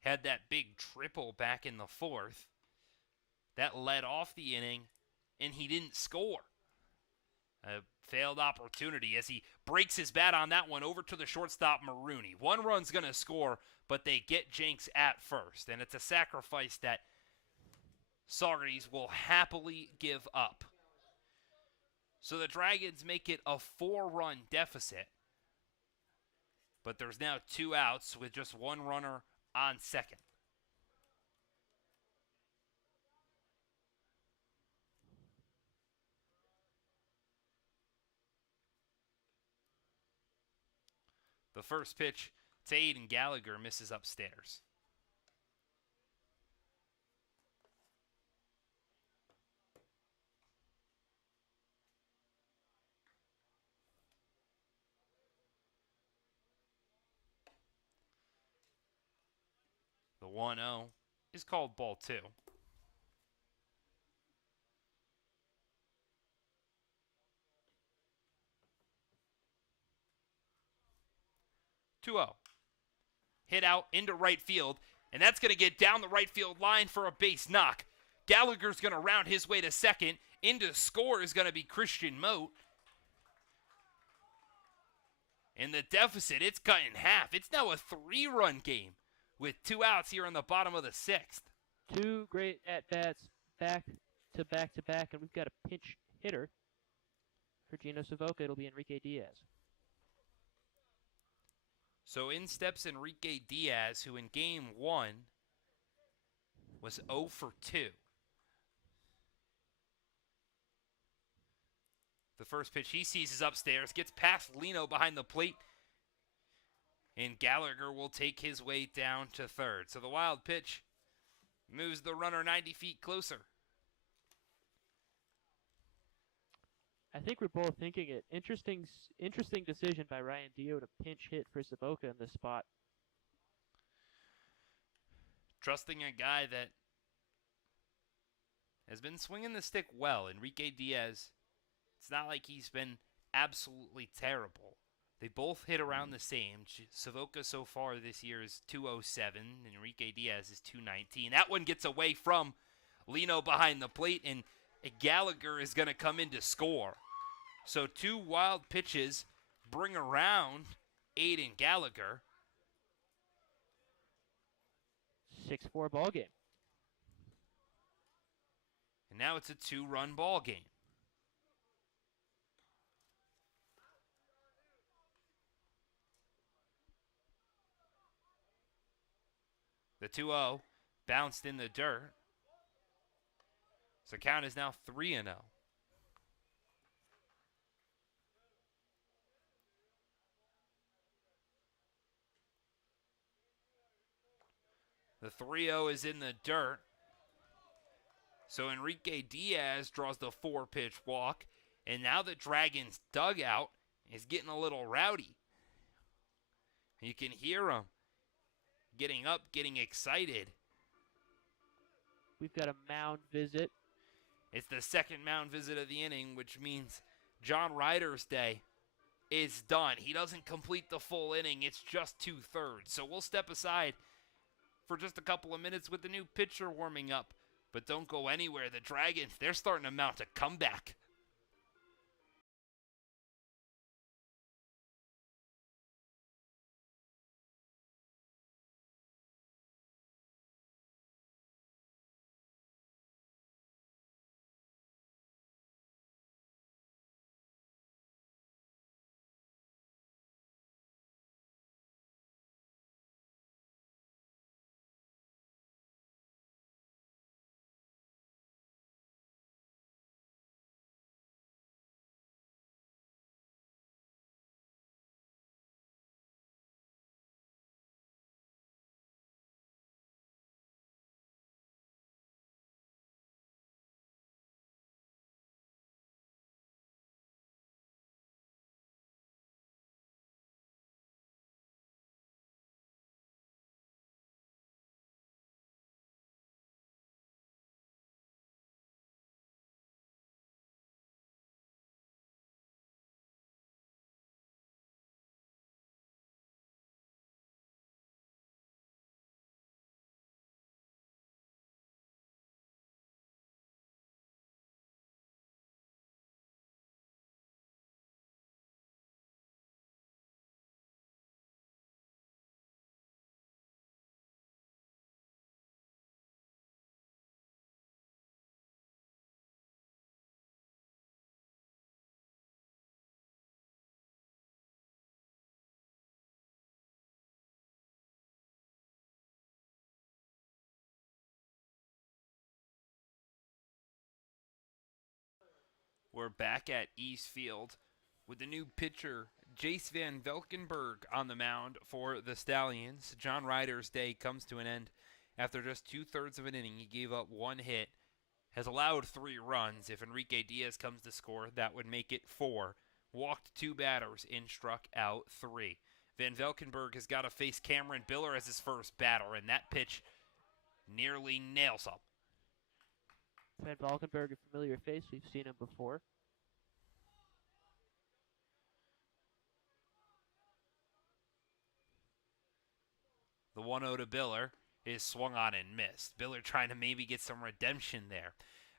had that big triple back in the 4th. That led off the inning, and he didn't score. A failed opportunity as he breaks his bat on that one over to the shortstop, Maroney. 1 run's going to score, but they get Jenks at first, and it's a sacrifice that Saugerties will happily give up. So the Dragons make it a 4-run deficit, but there's now 2 outs with just 1 runner on second. The first pitch to Aiden Gallagher misses upstairs. The 1-0 is called ball 2. Hit out into right field, and that's going to get down the right field line for a base knock. Gallagher's going to round his way to second. Into score is going to be Christian Moat. And the deficit, it's cut in half. It's now a 3-run game with 2 outs here in the bottom of the 6th. 2 great at-bats back to back to back, and we've got a pinch hitter for Gino Savoca. It'll be Enrique Diaz. So in steps Enrique Diaz, who in game 1 was 0 for 2. The first pitch he sees is upstairs, gets past Lino behind the plate, and Gallagher will take his way down to third. So the wild pitch moves the runner 90 feet closer. I think we're both thinking it. Interesting decision by Ryan Dio to pinch hit for Savoca in this spot. Trusting a guy that has been swinging the stick well. Enrique Diaz, it's not like he's been absolutely terrible. They both hit around the same. Savoca so far this year is 207. Enrique Diaz is 219. That one gets away from Lino behind the plate, and Gallagher is going to come in to score. So 2 wild pitches bring around Aiden Gallagher. 6-4 ball game. And now it's a 2-run ball game. The 2-0 bounced in the dirt. So count is now 3-0. The 3-0 is in the dirt. So Enrique Diaz draws the 4-pitch walk. And now the Dragons' dugout is getting a little rowdy. You can hear them getting up, getting excited. We've got a mound visit. It's the second mound visit of the inning, which means John Ryder's day is done. He doesn't complete the full inning. It's just 2/3. So we'll step aside for just a couple of minutes with the new pitcher warming up. But don't go anywhere. The Dragons, they're starting to mount a comeback. We're back at East Field with the new pitcher, Jace Van Velkenberg, on the mound for the Stallions. John Ryder's day comes to an end after just 2/3 of an inning. He gave up 1 hit, has allowed 3 runs. If Enrique Diaz comes to score, that would make it 4. Walked 2 batters and struck out 3. Van Velkenberg has got to face Cameron Biller as his first batter, and that pitch nearly nails him. Van Valkenburg, a familiar face. We've seen him before. The 1-0 to Biller is swung on and missed. Biller trying to maybe get some redemption there.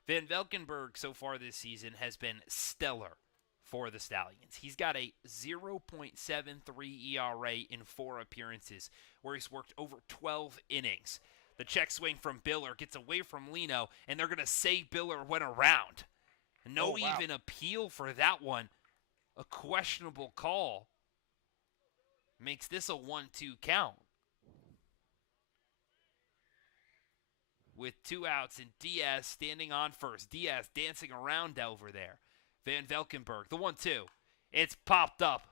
Van Velkenburg so far this season has been stellar for the Stallions. He's got a 0.73 ERA in 4 appearances, where he's worked over 12 innings. The check swing from Biller gets away from Lino, and they're going to say Biller went around. No even appeal for that one. A questionable call makes this a 1-2 count. With 2 outs and Diaz standing on first. Diaz dancing around over there. Van Velkenburg, the 1-2. It's popped up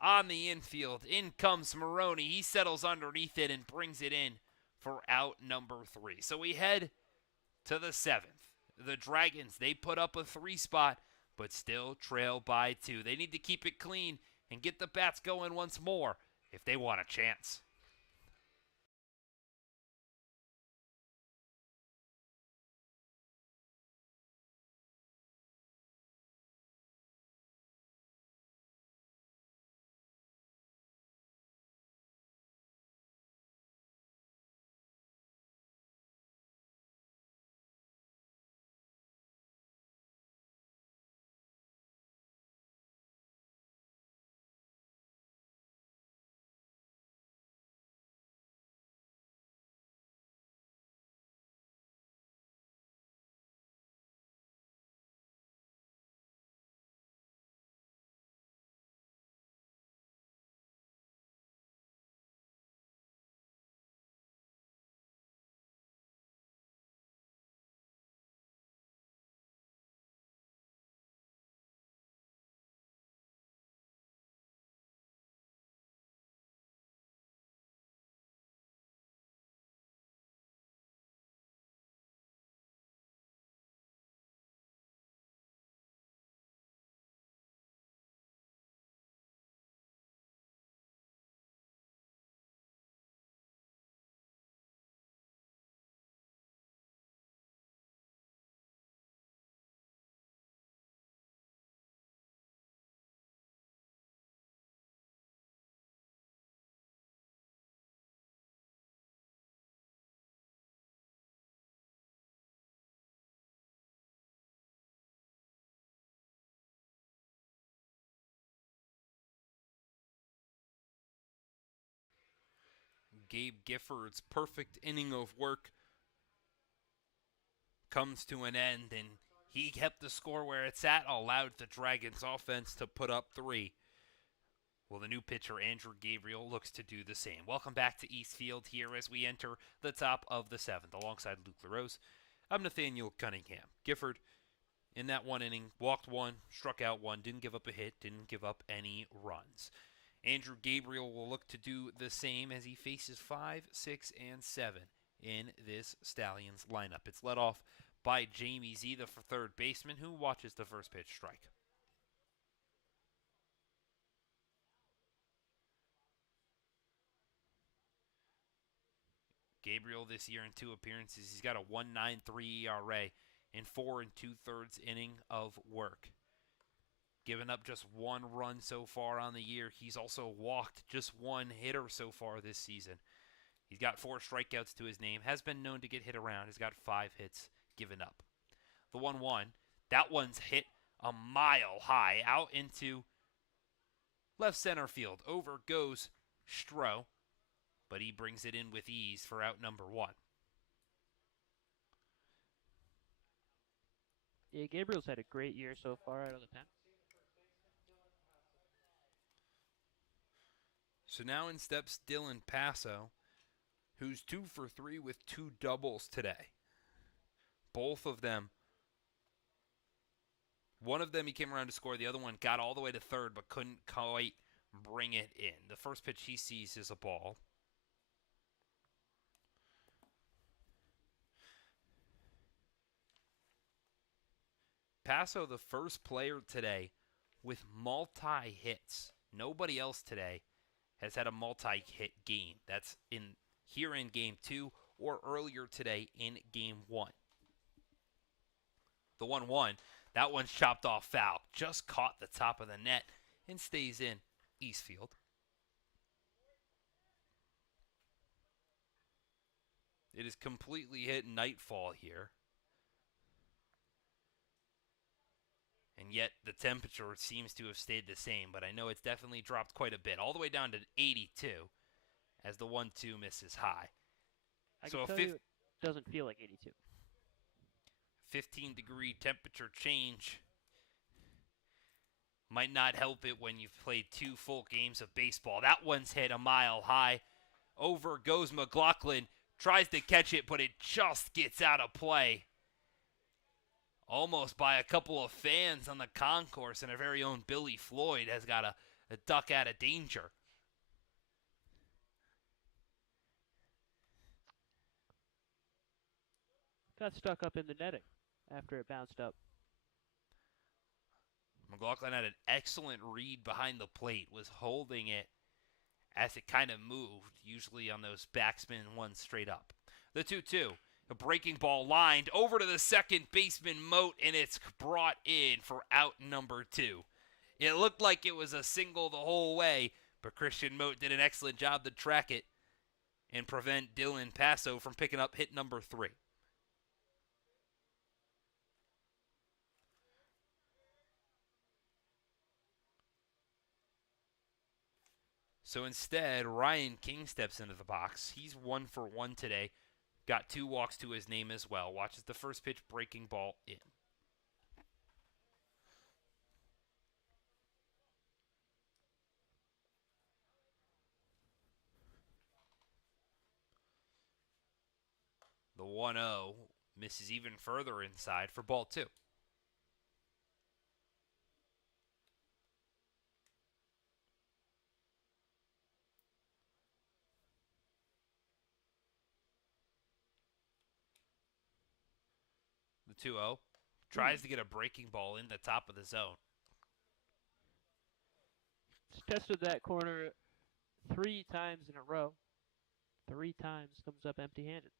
on the infield. In comes Maroney. He settles underneath it and brings it in for out number 3. So we head to the 7th. The Dragons, they put up a 3 spot, but still trail by 2. They need to keep it clean and get the bats going once more if they want a chance. Gabe Gifford's perfect inning of work comes to an end, and he kept the score where it's at, allowed the Dragons offense to put up 3. Well, the new pitcher, Andrew Gabriel, looks to do the same. Welcome back to Eastfield here as we enter the top of the 7th. Alongside Luke LaRose, I'm Nathaniel Cunningham. Gifford, in that one inning, walked 1, struck out 1, didn't give up a hit, didn't give up any runs. Andrew Gabriel will look to do the same as he faces 5, 6, and 7 in this Stallions lineup. It's led off by Jamie Z, the third baseman, who watches the first pitch strike. Gabriel this year in 2 appearances, he's got a 1.93 ERA in 4 2/3 inning of work. Given up just 1 run so far on the year. He's also walked just 1 hitter so far this season. He's got 4 strikeouts to his name, has been known to get hit around, has got 5 hits given up. The 1-1, that one's hit a mile high out into left center field. Over goes Stroh, but he brings it in with ease for out number 1. Yeah, Gabriel's had a great year so far out of the pen. So now in steps Dylan Passo, who's 2 for 3 with 2 doubles today. Both of them. One of them he came around to score. The other one got all the way to third but couldn't quite bring it in. The first pitch he sees is a ball. Passo, the first player today with multi-hits. Nobody else today has had a multi-hit game. That's here in Game 2 or earlier today in Game 1. The 1-1, that one's chopped off foul. Just caught the top of the net and stays in Eastfield. It is completely hit nightfall here. And yet the temperature seems to have stayed the same, but I know it's definitely dropped quite a bit, all the way down to 82 as the 1-2 misses high. I can tell you it doesn't feel like 82. 15-degree temperature change might not help it when you've played 2 full games of baseball. That one's hit a mile high. Over goes McLaughlin, tries to catch it, but it just gets out of play. Almost by a couple of fans on the concourse, and our very own Billy Floyd has got a duck out of danger. Got stuck up in the netting after it bounced up. McLaughlin had an excellent read behind the plate, was holding it as it kind of moved, usually on those backspin ones straight up. The 2-2. A breaking ball lined over to the second baseman Moat, and it's brought in for out number 2. It looked like it was a single the whole way, but Christian Moat did an excellent job to track it and prevent Dylan Passo from picking up hit number 3. So instead, Ryan King steps into the box. He's 1 for 1 today. Got 2 walks to his name as well. Watches the first pitch breaking ball in. The 1-0 misses even further inside for ball 2. The 2-0 tries to get a breaking ball in the top of the zone. He's tested that corner 3 times in a row. 3 times comes up empty-handed.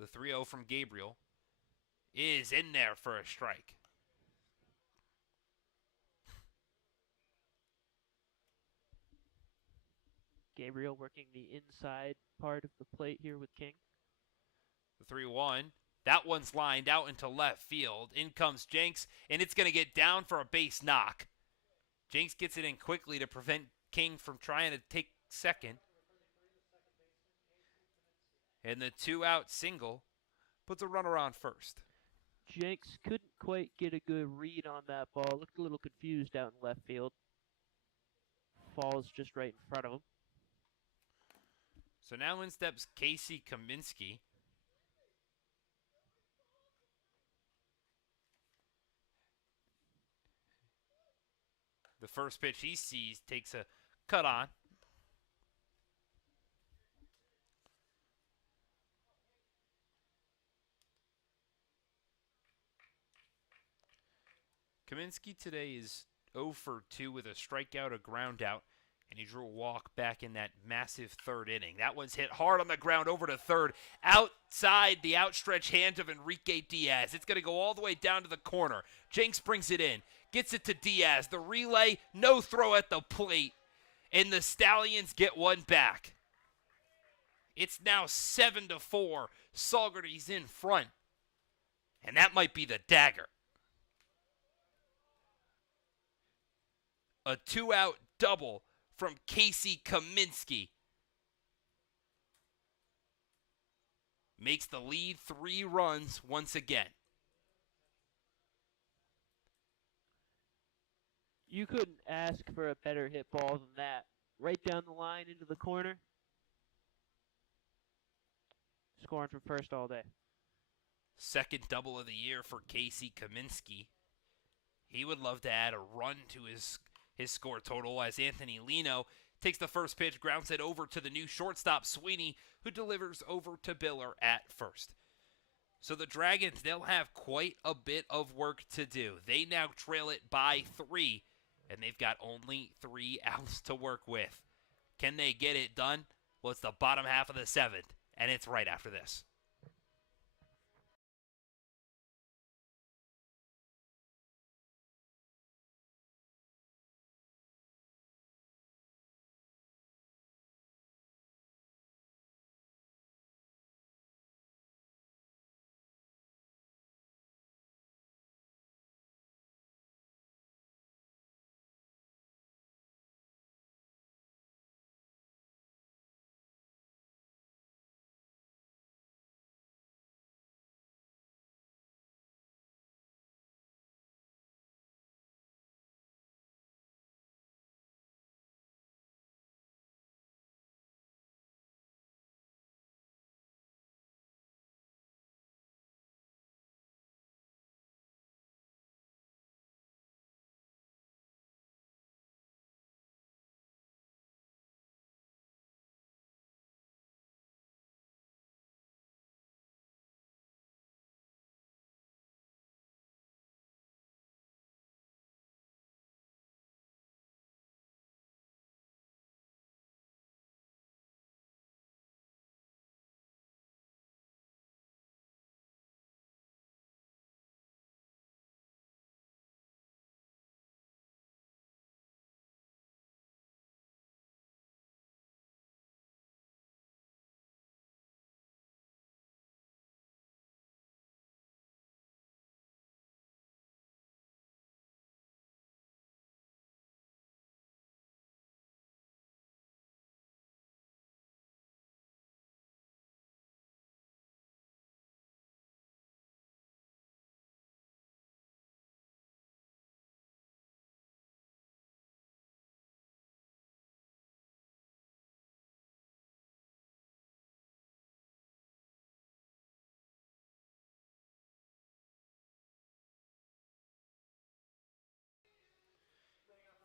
The 3-0 from Gabriel is in there for a strike. Gabriel working the inside part of the plate here with King. The 3-1. That one's lined out into left field. In comes Jenks, and it's going to get down for a base knock. Jenks gets it in quickly to prevent King from trying to take second. And the 2-out single puts a runner on first. Jenks couldn't quite get a good read on that ball. Looked a little confused out in left field. Falls just right in front of him. So now in steps Casey Kaminsky. The first pitch he sees takes a cut on. Kaminsky today is 0 for 2 with a strikeout, a ground out, and he drew a walk back in that massive third inning. That one's hit hard on the ground over to third, outside the outstretched hand of Enrique Diaz. It's going to go all the way down to the corner. Jenks brings it in, gets it to Diaz. The relay, no throw at the plate, and the Stallions get one back. It's now 7-4. Saugerties in front, and that might be the dagger. A 2-out double from Casey Kaminsky makes the lead 3 runs once again. You couldn't ask for a better hit ball than that. Right down the line into the corner. Scoring from first all day. Second double of the year for Casey Kaminsky. He would love to add a run to his score total as Anthony Lino takes the first pitch, grounds it over to the new shortstop Sweeney, who delivers over to Biller at first. So the Dragons, they'll have quite a bit of work to do. They now trail it by 3, and they've got only 3 outs to work with. Can they get it done? Well, it's the bottom half of the 7th, and it's right after this.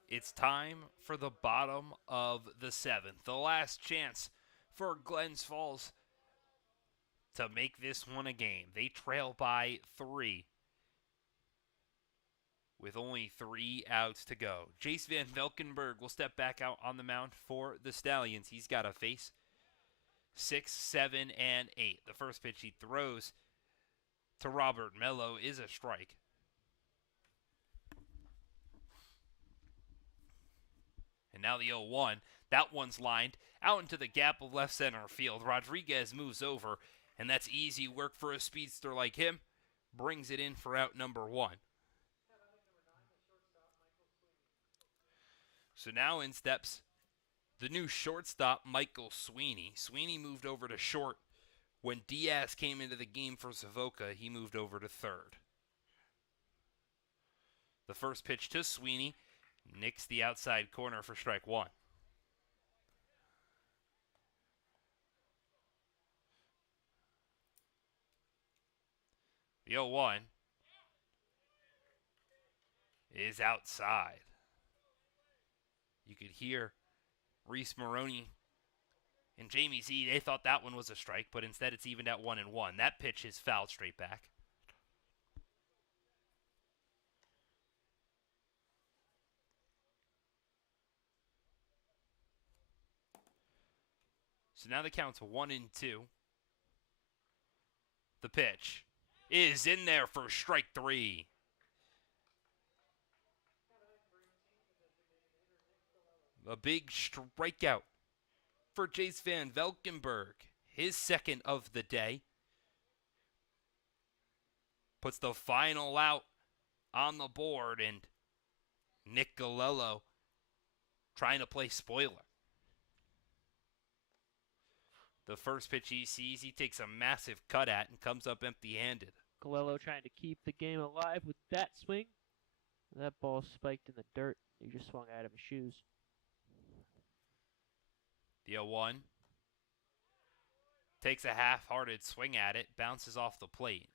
It's time for the bottom of the 7th. The last chance for Glens Falls to make this one a game. They trail by 3 with only 3 outs to go. Jace Van Velkenberg will step back out on the mound for the Stallions. He's got to face 6, 7, and 8. The first pitch he throws to Robert Mello is a strike. And now the 0-1. That one's lined out into the gap of left center field. Rodriguez moves over, and that's easy work for a speedster like him. Brings it in for out number 1. So now in steps the new shortstop, Michael Sweeney. Sweeney moved over to short. When Diaz came into the game for Savoca, he moved over to third. The first pitch to Sweeney nicks the outside corner for strike one. The 0-1 is outside. You could hear Reese Maroney and Jamie Z. They thought that one was a strike, but instead it's evened at 1-1. That pitch is fouled straight back. So now the count's 1-2. The pitch is in there for strike three. A big strikeout for Jace Van Valkenburg. His second of the day. Puts the final out on the board, and Nick Galello trying to play spoiler. The first pitch he sees, he takes a massive cut at and comes up empty-handed. Galello trying to keep the game alive with that swing. That ball spiked in the dirt. He just swung out of his shoes. The 0-1 takes a half-hearted swing at it, bounces off the plate.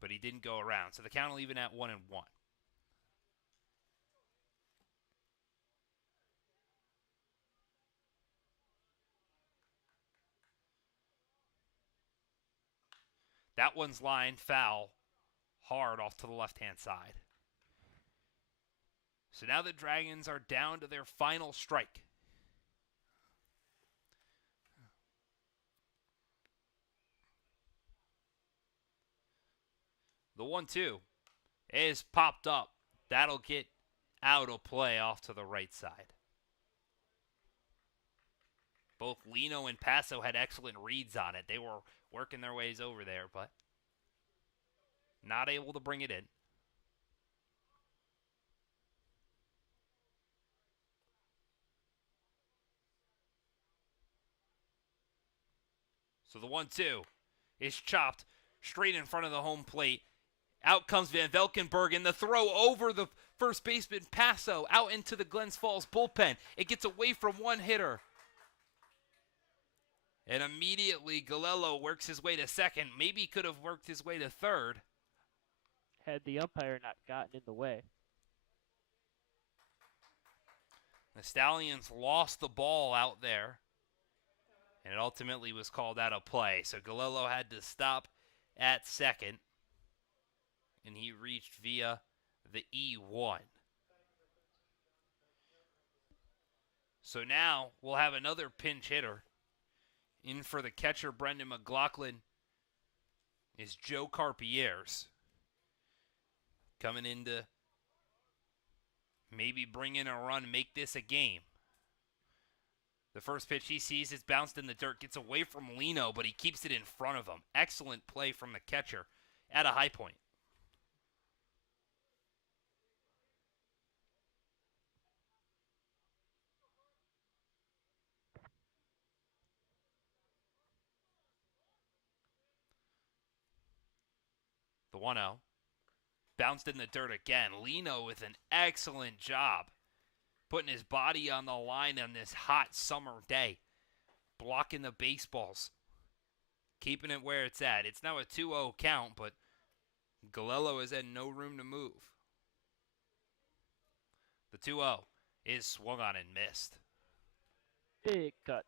But he didn't go around, so the count will even at 1-1. That one's lined foul, hard off to the left-hand side. So now the Dragons are down to their final strike. The 1-2 is popped up. That'll get out of play off to the right side. Both Lino and Paso had excellent reads on it. They were working their ways over there, but not able to bring it in. So the 1-2 is chopped straight in front of the home plate. Out comes Van Valkenburg, and the throw over the first baseman Paso out into the Glens Falls bullpen. It gets away from one hitter. And immediately Galello works his way to second. Maybe he could have worked his way to third. Had the umpire not gotten in the way. The Stallions lost the ball out there, and it ultimately was called out of play. So Galello had to stop at second, and he reached via the E1. So now we'll have another pinch hitter. In for the catcher, Brendan McLaughlin, is Joe Carpier's. Coming in to maybe bring in a run, make this a game. The first pitch he sees is bounced in the dirt, gets away from Lino, but he keeps it in front of him. Excellent play from the catcher at a high point. The 1-0. Bounced in the dirt again. Lino with an excellent job putting his body on the line on this hot summer day. Blocking the baseballs. Keeping it where it's at. It's now a 2-0 count, but Galello has had no room to move. The 2-0 is swung on and missed. Big cut.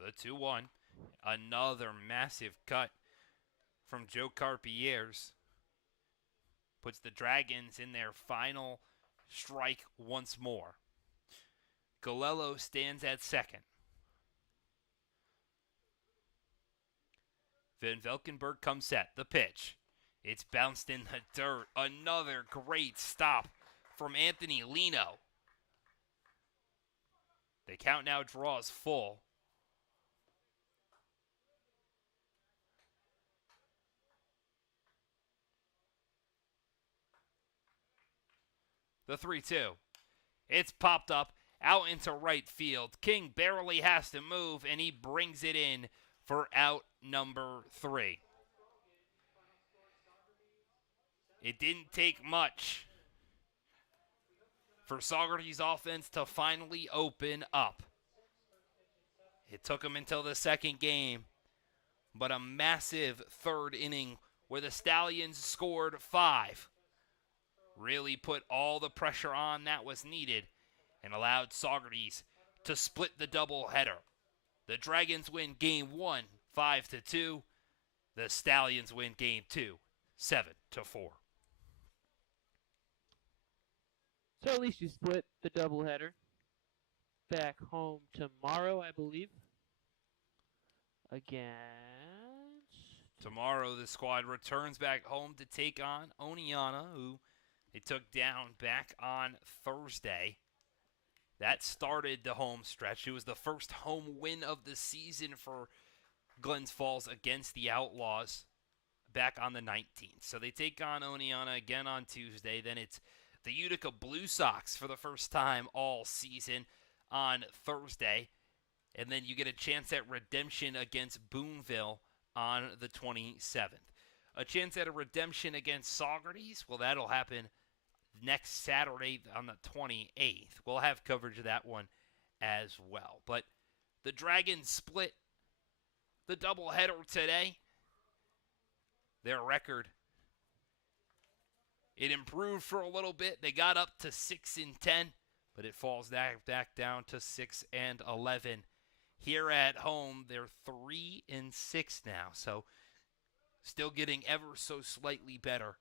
The 2-1. Another massive cut from Joe Carpier's. Puts the Dragons in their final strike once more. Galello stands at second. Van Valkenburg comes set. The pitch. It's bounced in the dirt. Another great stop from Anthony Lino. The count now draws full. The 3-2. It's popped up out into right field. King barely has to move, and he brings it in for out number 3. It didn't take much for Saugerties' offense to finally open up. It took them until the second game, but a massive third inning where the Stallions scored 5 really put all the pressure on that was needed and allowed Saugerties to split the doubleheader. The Dragons win game 1, 5-2. The Stallions win game 2, 7-4. So at least you split the doubleheader. Back home tomorrow, I believe. Against... Tomorrow, the squad returns back home to take on Oneonta, who they took down back on Thursday. That started the home stretch. It was the first home win of the season for Glens Falls against the Outlaws back on the 19th. So they take on Oneonta again on Tuesday. Then it's the Utica Blue Sox for the first time all season on Thursday. And then you get a chance at redemption against Boonville on the 27th. A chance at a redemption against Saugerties? Well, that'll happen next Saturday on the 28th. We'll have coverage of that one as well. But the Dragons split the doubleheader today. Their record, it improved for a little bit. They got up to 6-10, but it falls back down to 6-11. Here at home, they're 3-6 now, so still getting ever so slightly better.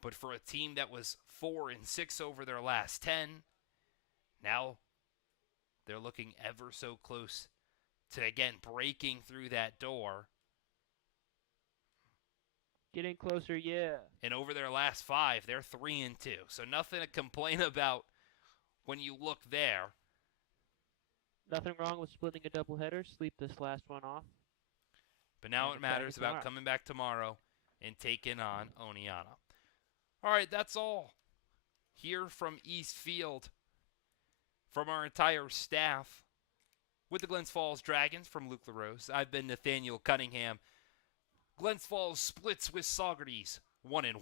But for a team that was 4-6 over their last 10, now they're looking ever so close to, again, breaking through that door. Getting closer, yeah. And over their last 5, they're 3-2. So nothing to complain about when you look there. Nothing wrong with splitting a doubleheader. Sleep this last one off. But now it matters about coming back tomorrow and taking on Oneonta. All right, that's all here from East Field from our entire staff with the Glens Falls Dragons. From Luke LaRose, I've been Nathaniel Cunningham. Glens Falls splits with Saugerties 1-1.